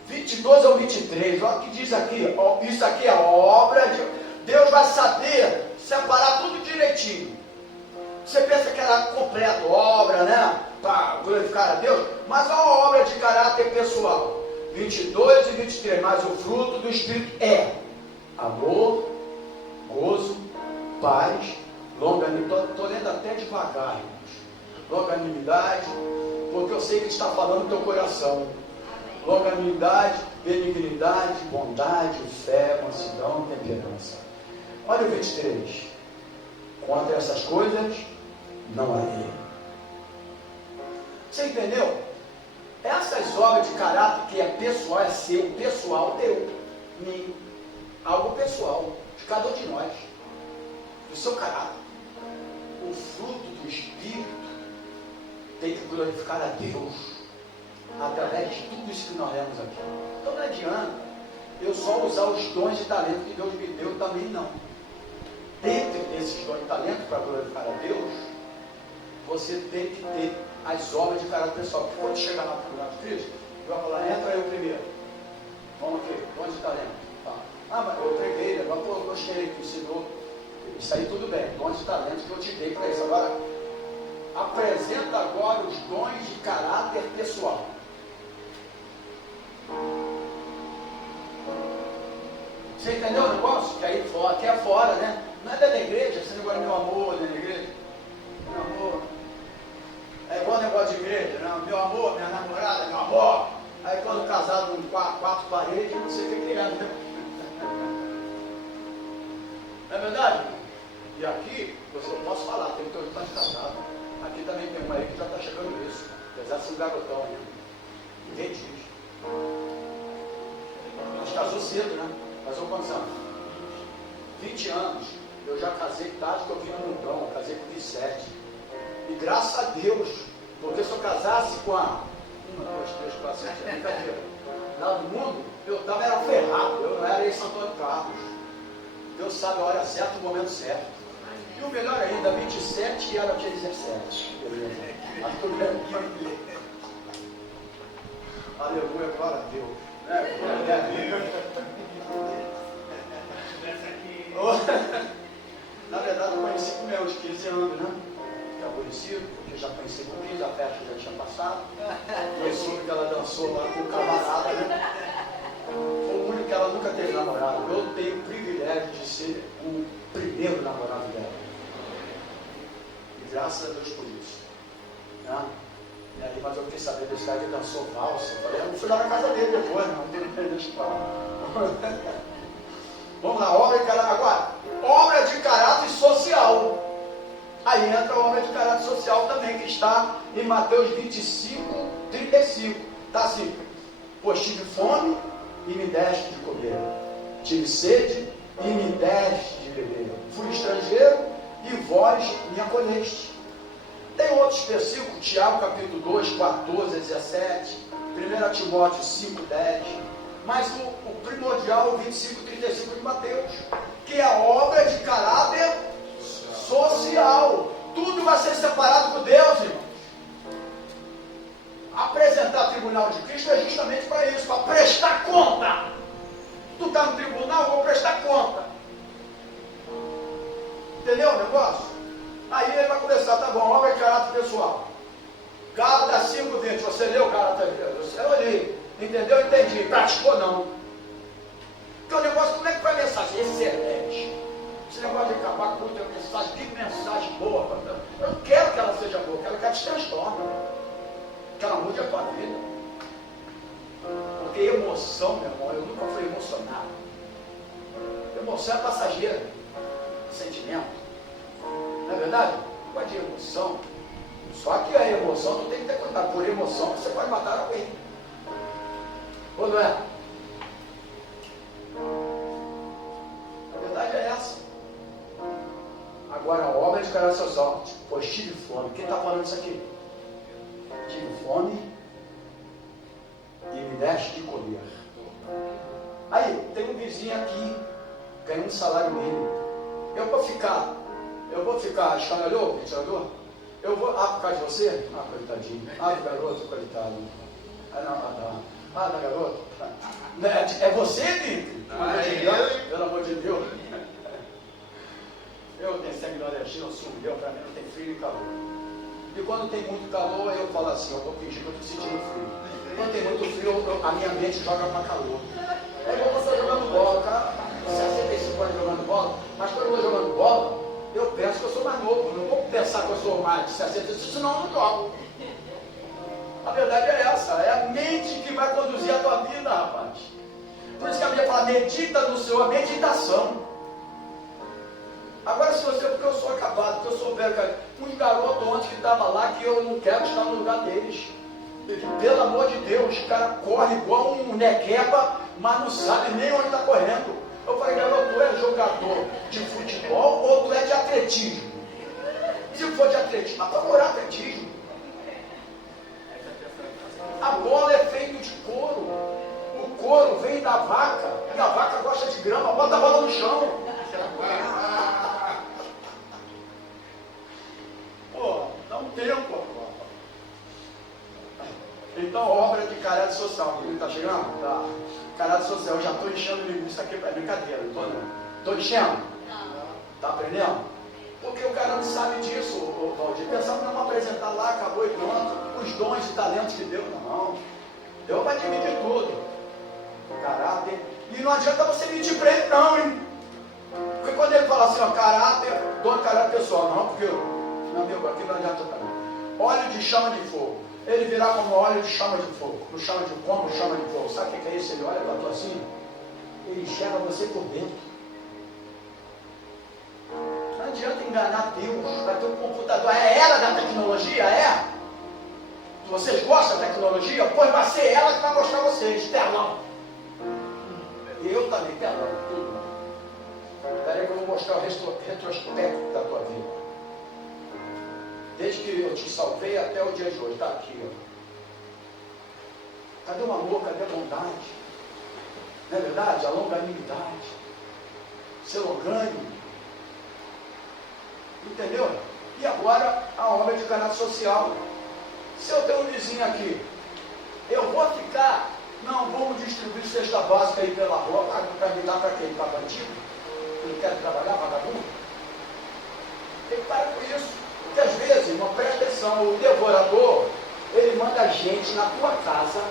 22 ao 23, olha o que diz aqui, ó, isso aqui é a obra de Deus, vai saber separar tudo direitinho. Você pensa que era completo, obra, né, para glorificar a Deus, mas é uma obra de caráter pessoal. 22 e 23, mas o fruto do Espírito é amor, gozo, paz, longanimidade, estou lendo até devagar, irmãos. Longanimidade, porque eu sei que está falando no teu coração. Longanimidade, benignidade, bondade, fé, mansidão, temperança. Olha o 23. Contra essas coisas, não há lei. Você entendeu? Essas obras de caráter que é pessoal, é seu, pessoal, teu, mim. Algo pessoal, de cada um de nós. Do seu caráter. O fruto do Espírito tem que glorificar a Deus através de tudo isso que nós lemos aqui. Então não adianta eu só usar os dons de talento que Deus me deu também, não. Dentro desses dons de talento para glorificar a Deus, você tem que ter as obras de caráter pessoal. Porque quando chegar lá para o lado de Cristo, eu vou falar, entra eu primeiro. Vamos aqui, dons de talento. Tá. Ah, mas eu preguei, agora eu gostei, tu ensinou. Isso aí tudo bem, dons de talento que eu te dei para isso. Agora, apresenta agora os dons de caráter pessoal. Você entendeu o negócio? Que aí fora, que é fora, né? Não é da igreja, você negócio meu amor da igreja. Meu amor. É igual negócio de igreja, não? Meu amor, minha namorada, meu amor. Aí quando casado com quatro paredes, não sei o que é, né? Não é verdade? E aqui, eu posso falar, tem que estar casado. Aqui também tem uma aí que já está chegando isso. Apesar de ser um garotão ainda. Ninguém diz. Mas casou cedo, né? Casou quantos anos? 20 anos. Eu já casei tarde que eu vim no mundão. Casei com 27. E graças a Deus, porque se eu casasse com a 1, 2, 3, 4, 5, 6, brincadeira, lá do mundo, eu estava era ferrado. Eu não era em Santo Antônio Carlos. Deus sabe a hora certa, o momento certo. E o melhor ainda, 27 e ela tinha 17. Beleza. Mas tudo bem. Aleluia, glória a Deus. Na verdade, eu conheci com meus 15 anos, né? Já conheci, porque já conheci com 15, a festa já tinha passado. Eu soube que ela dançou lá com o camarada, né? Foi o único que ela nunca teve namorado. Eu tenho o privilégio de ser o primeiro namorado dela. E graças a Deus por isso. Né? E aí, mas eu fiquei sabendo desse cara que dançou valsa. Eu falei, eu fui lá na casa dele depois, não tem deixa eu falar. Vamos lá, obra de caráter. Agora, obra de caráter social. Aí entra a obra de caráter social também, que está em Mateus 25, 35. Está assim: pois tive fome e me deste de comer, tive sede e me deste de beber, fui estrangeiro e vós me acolheste. Tem outros versículos, Tiago capítulo 2, 14 a 17, 1 Timóteo 5, 10, mas o primordial é o 25, 35 de Mateus, que é a obra de caráter social. Tudo vai ser separado por Deus, irmão. Apresentar o tribunal de Cristo é justamente para isso, para prestar conta. Tu está no tribunal, eu vou prestar conta. Entendeu o negócio? Aí ele vai começar, tá bom, obra de caráter pessoal. Gálatas 5:20, você leu Gálatas 5:20? Eu li, entendeu? Entendi, praticou não. Porque o negócio, como é que foi a mensagem? Excelente. Esse negócio de acabar com a mensagem, que mensagem boa. Eu não quero que ela seja boa, eu quero que ela te transforme. Que ela mude a tua vida. Porque emoção, meu irmão, eu nunca fui emocionado. Emoção é passageira. Sentimento. Não é verdade? Não pode de emoção. Só que a emoção não tem que ter cuidado. Por emoção você pode matar alguém. Ou não é? A verdade é essa. Agora, a obra de caráter social. Pois tive fome. Quem está falando isso aqui? Tive fome e me deste de comer. Aí, tem um vizinho aqui, ganhando um salário mínimo. Eu vou ficar escangalhou, ventilador? Eu vou, por causa de você? Coitadinho. Garoto, coitado. Garoto. É você, Vitor? Pelo amor de Deus. Eu tenho sangue nordestino, eu sou meu, para mim não tem frio e calor. E quando tem muito calor, eu falo assim, eu vou fingir que eu estou sentindo frio. Quando tem muito frio, a minha mente joga para calor. É igual você jogando bola, cara. 65 anos jogando bola, mas quando eu estou jogando bola, eu penso que eu sou mais novo. Não vou pensar que eu sou mais de 65, senão eu não jogo. A verdade é essa, é a mente que vai conduzir a tua vida, rapaz. Por isso que a Bíblia fala, medita no Senhor, meditação. Agora, se você, porque eu sou acabado, porque eu sou velho, cara, um garoto ontem que estava lá, que eu não quero estar no lugar deles. Pelo amor de Deus, o cara corre igual um nequeba, mas não sabe nem onde está correndo. Eu falei, garoto, tu é jogador de futebol ou tu é de atletismo? Se for de atletismo, mas para atletismo. A bola é feita de couro. O couro vem da vaca, e a vaca gosta de grama, bota a bola no chão. Pô, dá um tempo. Então, obra de caráter social. Ele está chegando? Tá. Caráter social. Eu já estou enchendo linguiça aqui para brincadeira, não estou não. Estou enchendo? Está aprendendo? Porque o cara não sabe disso, Valdir. Pensava que não apresentar lá, acabou e pronto. Os dons e talentos que Deus não. Deus vai dividir tudo. Caráter. E não adianta você mentir para ele não, hein? Porque quando ele fala assim, ó, caráter, dom de caráter pessoal, não, porque, meu amigo, aqui não adianta também. Óleo de chama de fogo. Ele virá como óleo de chama de fogo. Não chama de como chama de fogo. Sabe o que é isso? Ele olha para tu assim, ele enxerga você por dentro. Não adianta enganar Deus. Vai ter um computador. É a era da tecnologia? É? Vocês gostam da tecnologia? Pois vai ser ela que vai mostrar vocês. Telão. E eu também, telão. Tudo. Espera aí que eu vou mostrar o retrospecto da tua vida. Desde que eu te salvei até o dia de hoje. Está aqui, ó. Cadê o amor? Cadê a bondade? Não é verdade? A longanimidade. Ser longânimo. Entendeu? E agora a obra de caráter social. Se eu tenho um vizinho aqui, eu vou ficar, não, vamos distribuir cesta básica aí pela rua, para me dar para quem? Para bandido? Que não quer trabalhar, vagabundo? Tem que parar com isso. Porque às vezes, irmão, presta atenção, o devorador, ele manda a gente na tua casa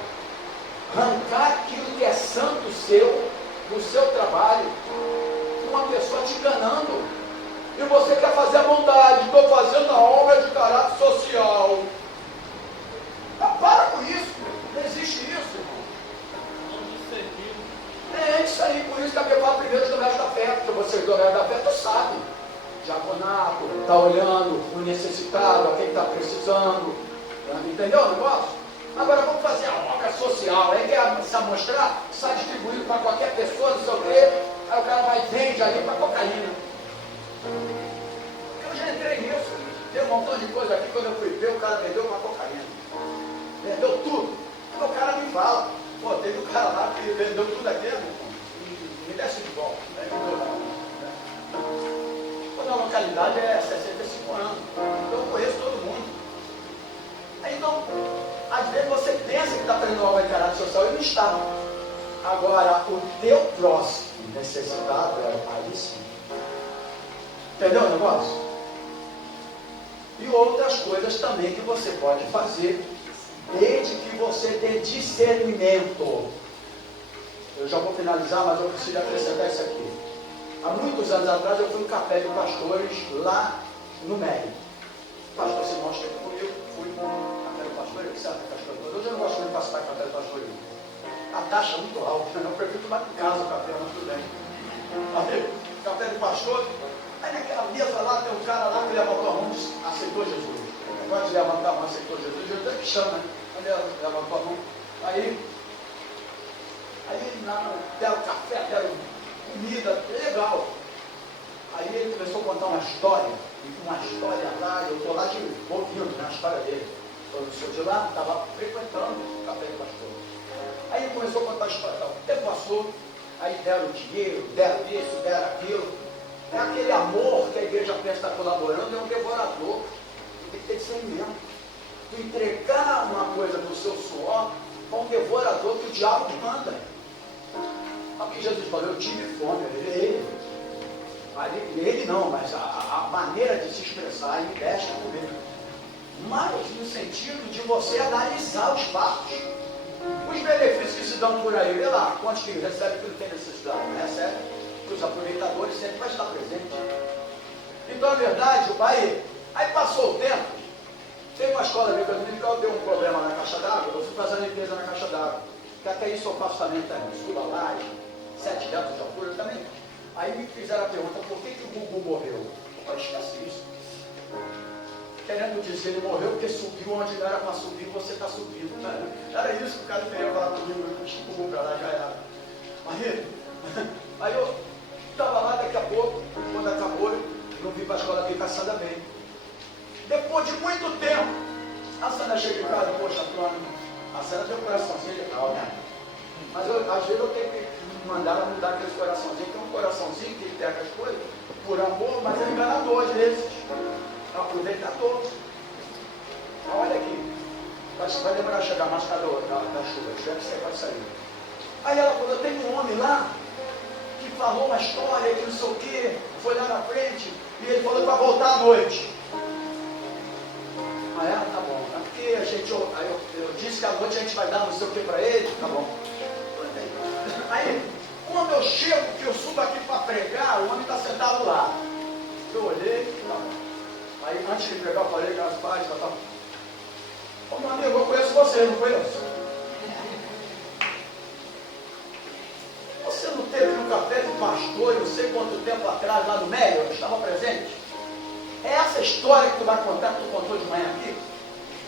arrancar aquilo que é santo seu, do seu trabalho, uma pessoa te enganando. E você quer fazer a bondade, estou fazendo a obra de caráter social. Para com isso, não existe isso, irmão. É isso aí, por isso que a Bíblia fala primeiro os domésticos da fé, porque vocês domésticos da fé, tu sabe. Diaconato, está olhando o necessitado, a quem está precisando. Entendeu o negócio? Agora vamos fazer a obra social. Aí quer se mostrar, está distribuído para qualquer pessoa, não sei o quê. Aí o cara vai e vende ali para cocaína. Eu já entrei nisso. Tem um montão de coisa aqui, quando eu fui ver, o cara vendeu uma cocaína. Vendeu tudo. Então o cara me fala, pô, teve um cara lá que vendeu tudo aquilo, me desce de volta. Quando a localidade é 65 anos, então eu conheço todo mundo. Então, às vezes você pensa que está fazendo obra de caráter social e não está. Agora, o teu próximo necessitado, aí sim. Entendeu o negócio? E outras coisas também que você pode fazer, desde que você tenha discernimento. Eu já vou finalizar, mas eu preciso acrescentar isso aqui. Há muitos anos atrás eu fui no café de pastores lá no Médio. O pastor Simão esteve comigo, fui no café do pastor, ele disse, hoje eu não gosto muito de participar do café do pastor. A taxa é muito alta, eu prefiro tomar em casa o café, mas tudo bem. Aí, café do pastor, aí naquela mesa lá tem um cara lá que levantou a mão e aceitou Jesus. Pode levantar a mão, aceitou Jesus, Jesus é que chama, ele levantou a mão. Aí lá deram café, deram comida, legal. Aí ele começou a contar uma história lá, eu estou lá de ouvindo a história dele. Eu sou de lá, estava frequentando o café do pastor. Aí ele começou a contar a história, o tempo passou, aí deram dinheiro, deram isso, deram aquilo. É aquele amor que a igreja pensa estar colaborando, é um devorador. Tem que ter discernimento. Tu entregar uma coisa do seu suor para um devorador que o diabo te manda. Aqui Jesus falou, eu tive fome, ele não, mas a maneira de se expressar, ele deixa comer. Mas no sentido de você analisar os fatos. Os benefícios que se dão por aí, vê lá, quantos que recebem que não tem necessidade, não recebe? Os aproveitadores sempre vai estar presente. Então, na verdade, aí passou o tempo, tem uma escola bíblica dominical, deu um problema na caixa d'água, eu fui fazer a limpeza na caixa d'água. Que até isso eu faço também, tá? Suba lá, 7 metros de altura também. Aí me fizeram a pergunta, por que o Gugu morreu? Eu esqueci isso. Querendo dizer, ele morreu porque subiu onde não era para subir, você está subindo. Né? Era isso que o cara queria falar comigo, eu Gugu para lá, já era. Aí eu estava lá, daqui a pouco, quando acabou, eu não vim para a escola aqui, a Sandra veio. Depois de muito tempo, a Sandra chega em casa, poxa, a Sandra tem um coraçãozinho legal, né? Mas às vezes eu tenho que mandar ela mudar aqueles coraçãozinhos, que é um coraçãozinho que pega as coisas por amor, mas é enganador às vezes. Aproveitador. Olha aqui. Vai demorar a chegar mais da chuva. Espero que você vai sair. Aí ela falou, tem um homem lá que falou uma história que não sei o quê, foi lá na frente, e ele falou para voltar à noite. Aí ela, tá bom. É porque a gente, eu disse que à noite a gente vai dar não sei o quê para ele, tá bom. Aí, quando eu chego, que eu subo aqui para pregar, o homem está sentado lá. Eu olhei, tá bom. Aí, antes de pregar, eu falei com as pais, tá. Ô, meu amigo, eu conheço você, não conheço? Você não teve no café do pastor, eu não sei quanto tempo atrás, lá no Médio, eu estava presente? É essa história que tu vai contar, que tu contou de manhã aqui?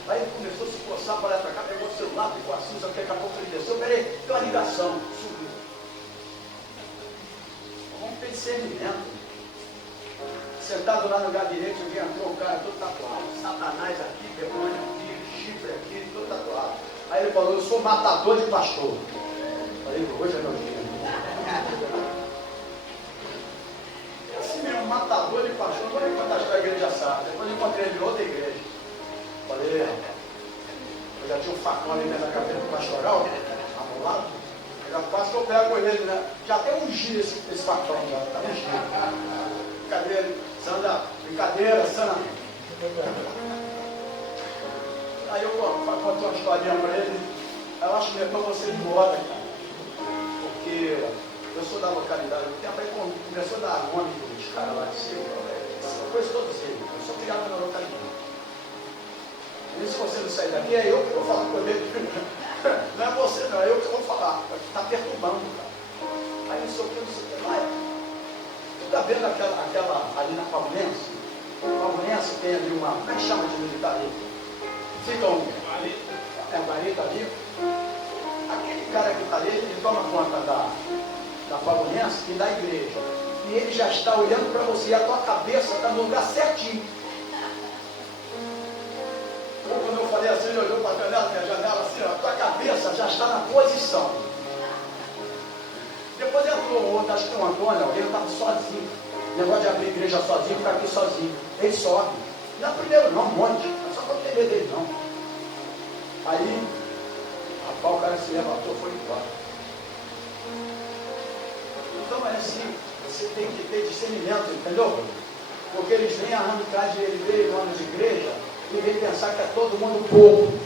Aí ele começou a se coçar para lá para cá, pegou o celular, ficou assim, daqui a pouco ele desceu, peraí, tem uma ligação, subiu. Vamos ter discernimento. Sentado lá no gabinete, alguém entrou, o cara todo tatuado, Satanás aqui, demônio aqui, chifre aqui, todo tatuado. Aí ele falou, eu sou matador de pastor. Falei, hoje é meu dia. É assim mesmo, matador de pastor, não vou nem contar a igreja sabe. Depois eu encontrei ele em outra igreja. Falei, eu já tinha um facão ali na cabeça do pastoral, amolado. Já quase que eu pego ele, né? Já até ungi esse facão, já tá ungido. Brincadeira, Sandra, brincadeira, Sandra. Aí eu contei uma historinha para ele. Eu acho que é para você ir embora, cara. Porque eu sou da localidade, o tempo aí começou a dar nome dos caras lá de cima. Eu conheço todos eles, eu sou criado na localidade. E se você não sair daqui, é eu que vou falar com ele. Não é você, não, é eu que vou falar. Está perturbando, cara. Aí não sei o que, não sei o que. Vai. Tu está vendo aquela ali na Palmeirense? Palmeirense tem ali uma. Como é que chama de militar ali? Fica um. Guarita ali. Aquele cara que está ali, ele toma conta da Palmeirense e da igreja. E ele já está olhando para você, e a tua cabeça está no lugar certinho. Quando eu falei assim, ele olhou para a janela assim, ó, a tua cabeça já está na posição. Depois entrou um outro, acho que o Antônio, alguém estava sozinho. Negócio de abrir igreja sozinho, ficar aqui sozinho. Ele sobe. Não é primeiro não, um monte. Não é só para ter medo dele não. Aí, o cara se levantou e foi embora. Então é assim, você tem que ter discernimento, entendeu? Porque eles vêm arrancar de ele, veio no ano de igreja, e vem pensar que é todo mundo bobo.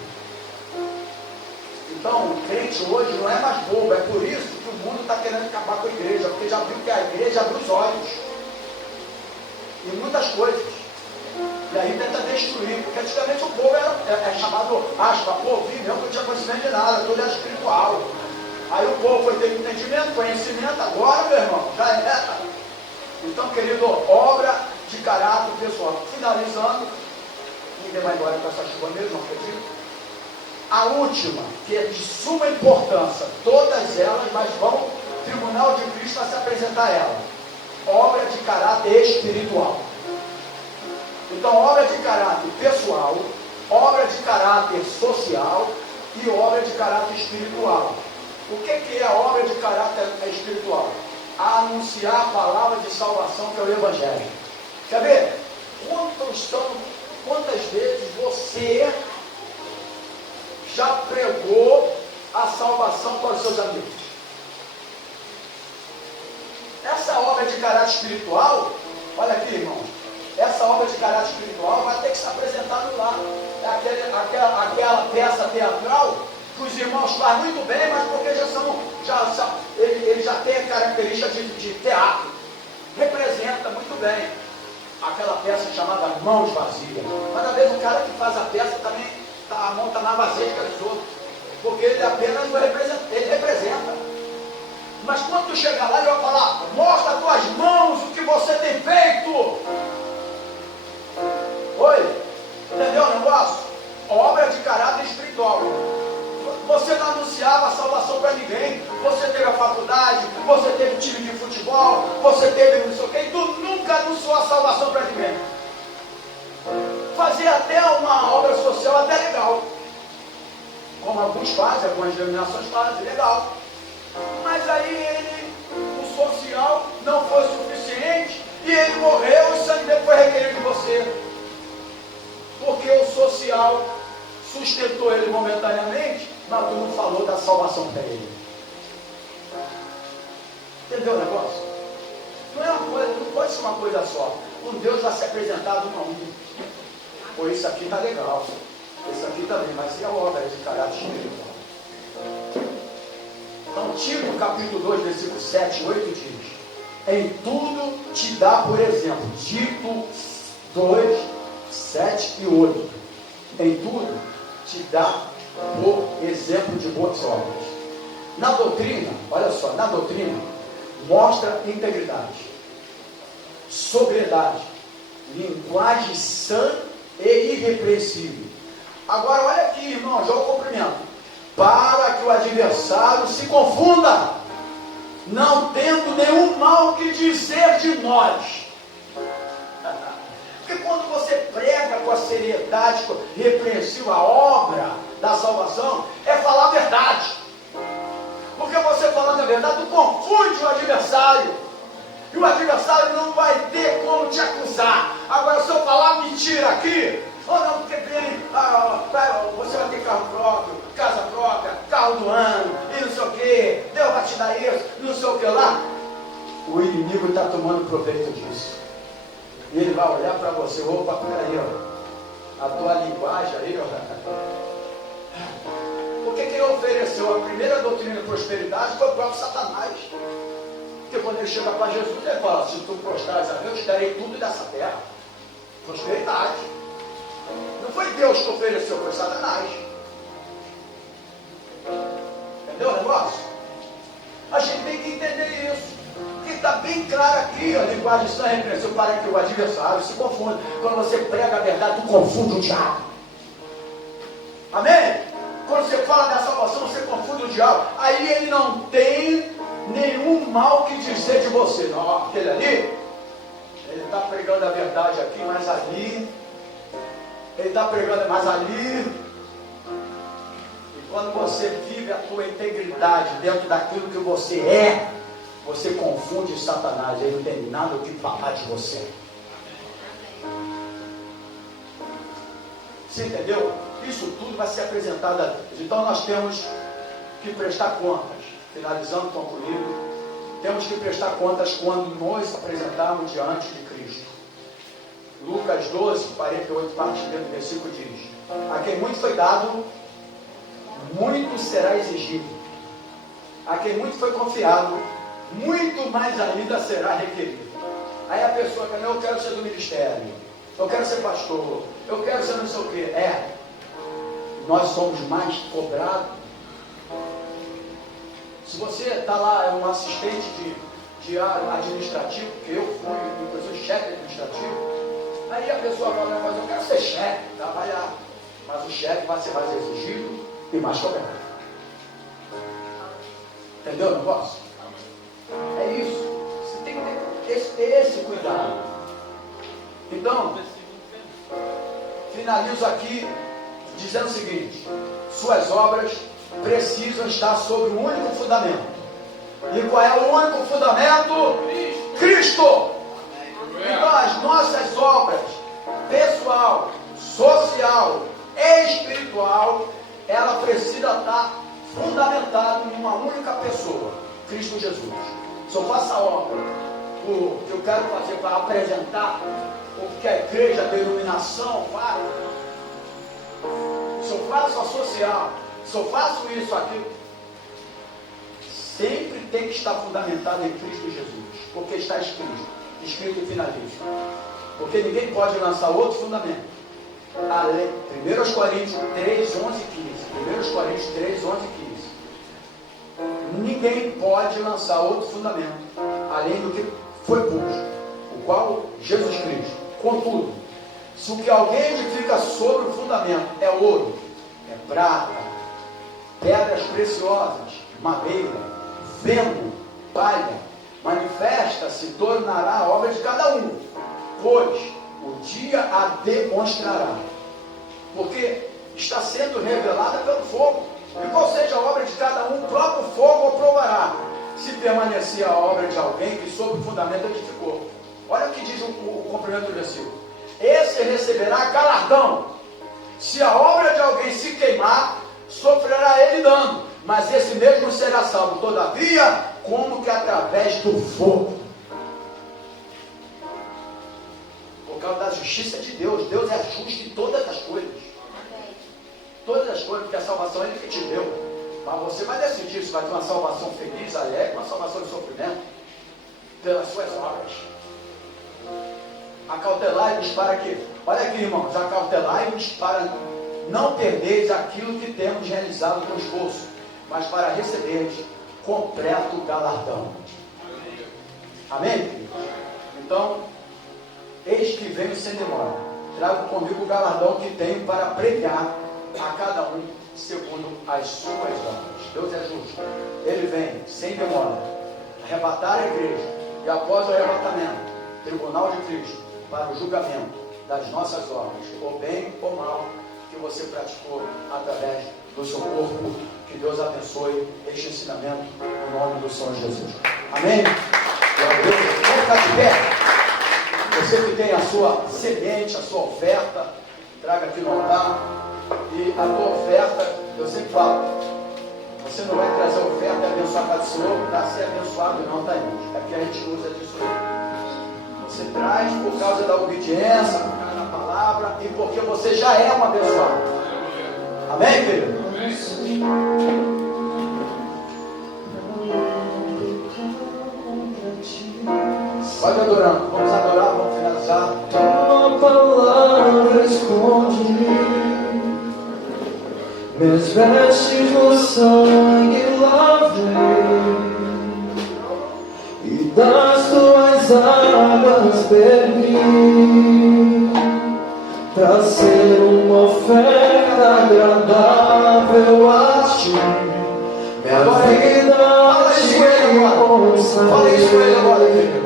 Então, o crente hoje não é mais bobo, é por isso que o mundo está querendo acabar com a igreja, porque já viu que a igreja abre os olhos em muitas coisas. E aí tenta destruir, porque antigamente o povo é chamado aspa, povo, eu não tinha conhecimento de nada, tudo era espiritual. Aí o povo foi ter entendimento, conhecimento, agora, meu irmão, já é. Então, querido, obra de caráter pessoal. Finalizando, ninguém vai embora com essa chuva mesmo, não acredito. A última, que é de suma importância, todas elas, mas vão, o tribunal de Cristo vai se apresentar a ela. Obra de caráter espiritual. Então, obra de caráter pessoal, obra de caráter social e obra de caráter espiritual. O que é a obra de caráter espiritual? Anunciar a palavra de salvação, que é o Evangelho. Quer ver? Quantas vezes você já pregou a salvação para os seus amigos? Essa obra de caráter espiritual, olha aqui, irmão, essa obra de caráter espiritual vai ter que se apresentar no lar. É aquela peça teatral que os irmãos fazem muito bem, mas porque ele já tem a característica de teatro. Representa muito bem aquela peça chamada Mãos Vazias. Mas às vezes o cara que faz a peça também a mão está na vazia dos outros, porque ele apenas ele representa. Mas quando tu chegar lá, ele vai falar: mostra as tuas mãos o que você tem feito. Oi? Entendeu o negócio? Obra de caráter espiritual. Você não anunciava a salvação para ninguém. Você teve a faculdade, você teve time de futebol, você teve não sei o que, e tu nunca anunciou a salvação para ninguém. Fazer até uma obra social até legal, como alguns fazem, algumas denominações fazem, legal. Mas aí o social não foi suficiente e ele morreu e o sangue dele foi requerido de você. Porque o social sustentou ele momentaneamente, mas tu não falou da salvação para ele. Entendeu o negócio? Não é uma coisa, não pode ser uma coisa só. Um Deus vai se apresentar um a um. Pô, isso aqui está legal, isso aqui também, mas e a obra de caráter espiritual? Então, Tito, capítulo 2, versículo 7 e 8 diz: em tudo te dá por exemplo. Tito 2, 7 e 8. Em tudo te dá por exemplo de boas obras. Na doutrina, olha só, na doutrina, mostra integridade, sobriedade, linguagem sã e irrepreensível. Agora olha aqui, irmão, já o cumprimento. Para que o adversário se confunda, não tendo nenhum mal que dizer de nós. Porque quando você prega com a seriedade repreensível a obra da salvação, é falar a verdade. Porque você falando a verdade, tu confunde o adversário. E o adversário não vai ter como te acusar. Agora, se eu falar mentira aqui, ou não, porque você vai ter carro próprio, casa própria, carro do ano, e não sei o que, Deus vai te dar isso, não sei o que lá. O inimigo está tomando proveito disso. E ele vai olhar para você: opa, peraí, ó, a tua linguagem aí, ó. Porque quem ofereceu a primeira doutrina de prosperidade foi o próprio Satanás. Porque quando ele chega para Jesus, ele fala: se tu prostrares a Deus, te darei tudo dessa terra. Prosperidade. Não foi Deus que ofereceu, foi Satanás. Entendeu o negócio? A gente tem que entender isso. Porque está bem claro aqui a linguagem sã e repreensível, para que o adversário se confunda. Quando você prega a verdade, tu confunde o diabo. Amém? Quando você fala da salvação, você confunde o diabo. Aí ele não tem nenhum mal que dizer de você. Não, aquele ali, ele está pregando a verdade aqui, mas ali, ele está pregando mais ali. E quando você vive a tua integridade dentro daquilo que você é, você confunde Satanás. Ele não tem nada o que falar de você. Você entendeu? Isso tudo vai ser apresentado a Deus. Então nós temos que prestar contas. Finalizando, concluindo, temos que prestar contas quando nos apresentarmos diante de Cristo. Lucas 12, 48, parte do versículo diz: a quem muito foi dado, muito será exigido. A quem muito foi confiado, muito mais ainda será requerido. Aí a pessoa que eu quero ser do ministério, eu quero ser pastor, eu quero ser não sei o quê. Nós somos mais cobrados. Se você está lá, é um assistente de administrativo, que eu fui, inclusive chefe administrativo, aí a pessoa fala, mas eu quero ser chefe, trabalhar. Mas o chefe vai ser mais exigido e mais cobrado. Entendeu o negócio? É isso. Você tem que ter esse cuidado. Então, finalizo aqui dizendo o seguinte: suas obras precisam estar sobre um único fundamento. E qual é o único fundamento? Cristo. Então as nossas obras, pessoal, social, espiritual, ela precisa estar fundamentada em uma única pessoa, Cristo Jesus. Se eu faço a obra que eu quero fazer para apresentar o que a igreja, a denominação faz, se eu faço a social, se eu faço isso, aquilo, sempre tem que estar fundamentado em Cristo Jesus, porque está escrito e finaliza. Porque ninguém pode lançar outro fundamento. 1 Coríntios 3, 11 e 15. 1 Coríntios 3, 11 e 15. Ninguém pode lançar outro fundamento, além do que foi posto, o qual Jesus Cristo. Contudo, se o que alguém edifica sobre o fundamento é ouro, é prata, pedras preciosas, madeira, feno, palha, manifesta-se, tornará a obra de cada um, pois o dia a demonstrará, porque está sendo revelada pelo fogo. E qual seja a obra de cada um, o próprio fogo o provará, se permanecer a obra de alguém que sobre o fundamento edificou. Olha o que diz o complemento do versículo: esse receberá galardão. Se a obra de alguém se queimar, sofrerá ele dano, mas esse mesmo será salvo, todavia, como que através do fogo. Por causa da justiça de Deus. Deus é justo em todas as coisas. Todas as coisas, porque a salvação é Ele que te deu. Mas você vai decidir se vai ter uma salvação feliz, alegre, uma salvação de sofrimento, pelas suas obras. Acautelai-vos para quê? Olha aqui, irmãos, acautelai-vos para não perdeis aquilo que temos realizado com esforço, mas para receberes completo galardão. Amém? Então, eis que venho sem demora. Trago comigo o galardão que tenho para premiar a cada um segundo as suas obras. Deus é justo. Ele vem sem demora arrebatar a igreja, e após o arrebatamento, tribunal de Cristo, para o julgamento das nossas obras, ou bem ou mal, que você praticou através do seu corpo. Que Deus abençoe este ensinamento no nome do Senhor Jesus. Amém? Glória a Deus. Vamos ficar de pé. Você que tem a sua semente, a sua oferta, traga aqui no altar. E a tua oferta, eu sempre falo, você não vai trazer a oferta e abençoar a casa do Senhor para ser abençoado, não, tá, gente? Aqui a gente usa disso aí. Você traz por causa da obediência, por causa da palavra e porque você já é um abençoado. Amém, querido? Pode adorando, vamos adorar, vamos finalizar. Tua palavra esconde meus vestes no sangue lavei, e das tuas águas bebi, pra ser uma oferta agradável a ti. Minha vida Fala isso com ele agora, querido.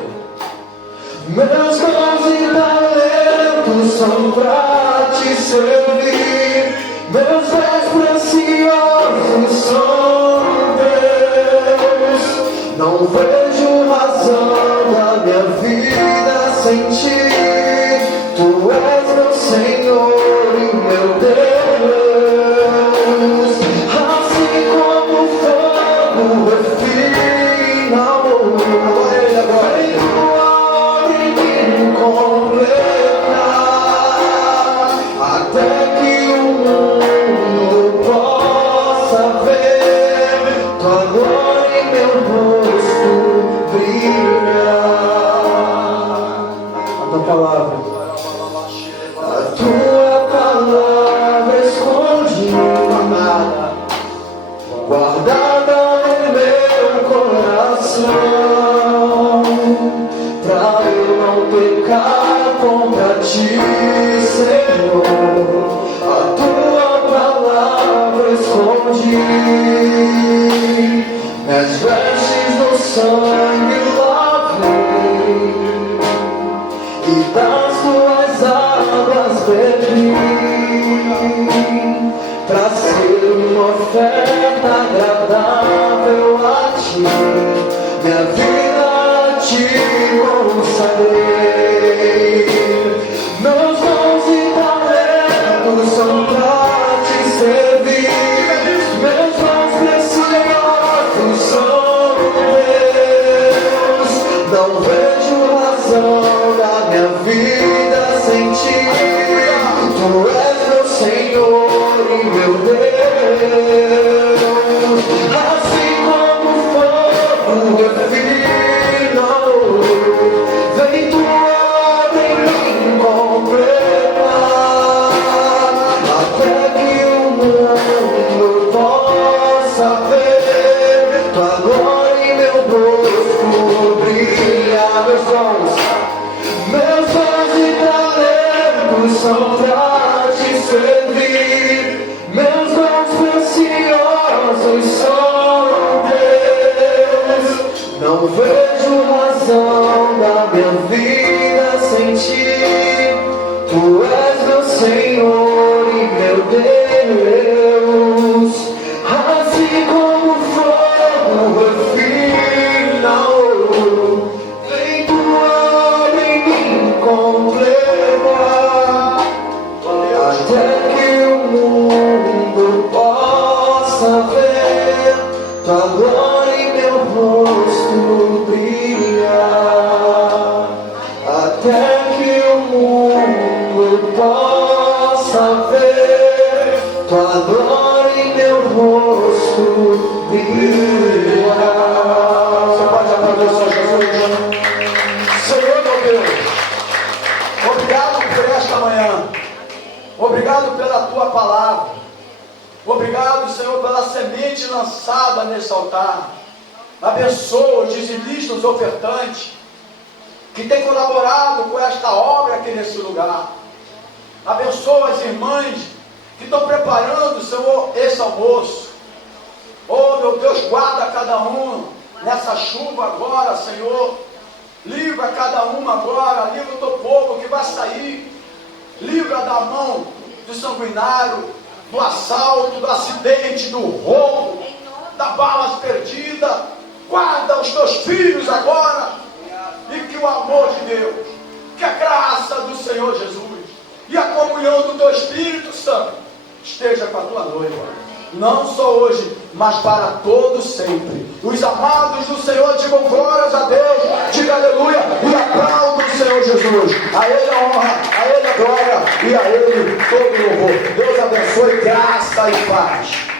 meus dons e talentos são pra te servir, meus bens preciosos são Deus. Não vejo razão da minha vida sem ti. Tu és meu Senhor e meu Deus. Assim como o fogo refina o ouro, vem tua obra em mim completa. meu Deus. Assim como o fogo refina o ouro, vem tua obra em mim completar, até que o mundo possa ver tua glória em meu rosto brilhar. Meus dons e talentos são pra te servir, meus dons preciosos são teus. Não vejo razão da minha vida sem ti. Tu és meu Senhor e meu Deus. Assim como o fogo refina o ouro, vem tua obra em mim completar, até que o mundo possa ver tua glória em meu rosto brilhar, até que o mundo possa ver tua glória em meu rosto brilhar. Você pode aplaudir Jesus? Senhor meu Deus, obrigado por esta manhã. Obrigado pela tua palavra. Obrigado, Senhor, pela semente lançada nesse altar. Abençoa os dizimistas, os ofertantes, que têm colaborado com esta obra aqui nesse lugar. Abençoa as irmãs que estão preparando, Senhor, esse almoço. Oh, meu Deus, guarda cada um nessa chuva agora, Senhor. Livra cada uma agora, livra o teu povo que vai sair. Livra da mão do sanguinário, do assalto, do acidente, do roubo, da bala perdida. Guarda os teus filhos agora. E que o amor de Deus, que a graça do Senhor Jesus e a comunhão do teu Espírito Santo esteja com a tua noiva, não só hoje, mas para todo sempre. Os amados do Senhor digam glórias a Deus, diga aleluia e aplaudam o Senhor Jesus. A Ele a honra, a Ele a glória e a Ele todo o louvor. Deus abençoe, graça e paz.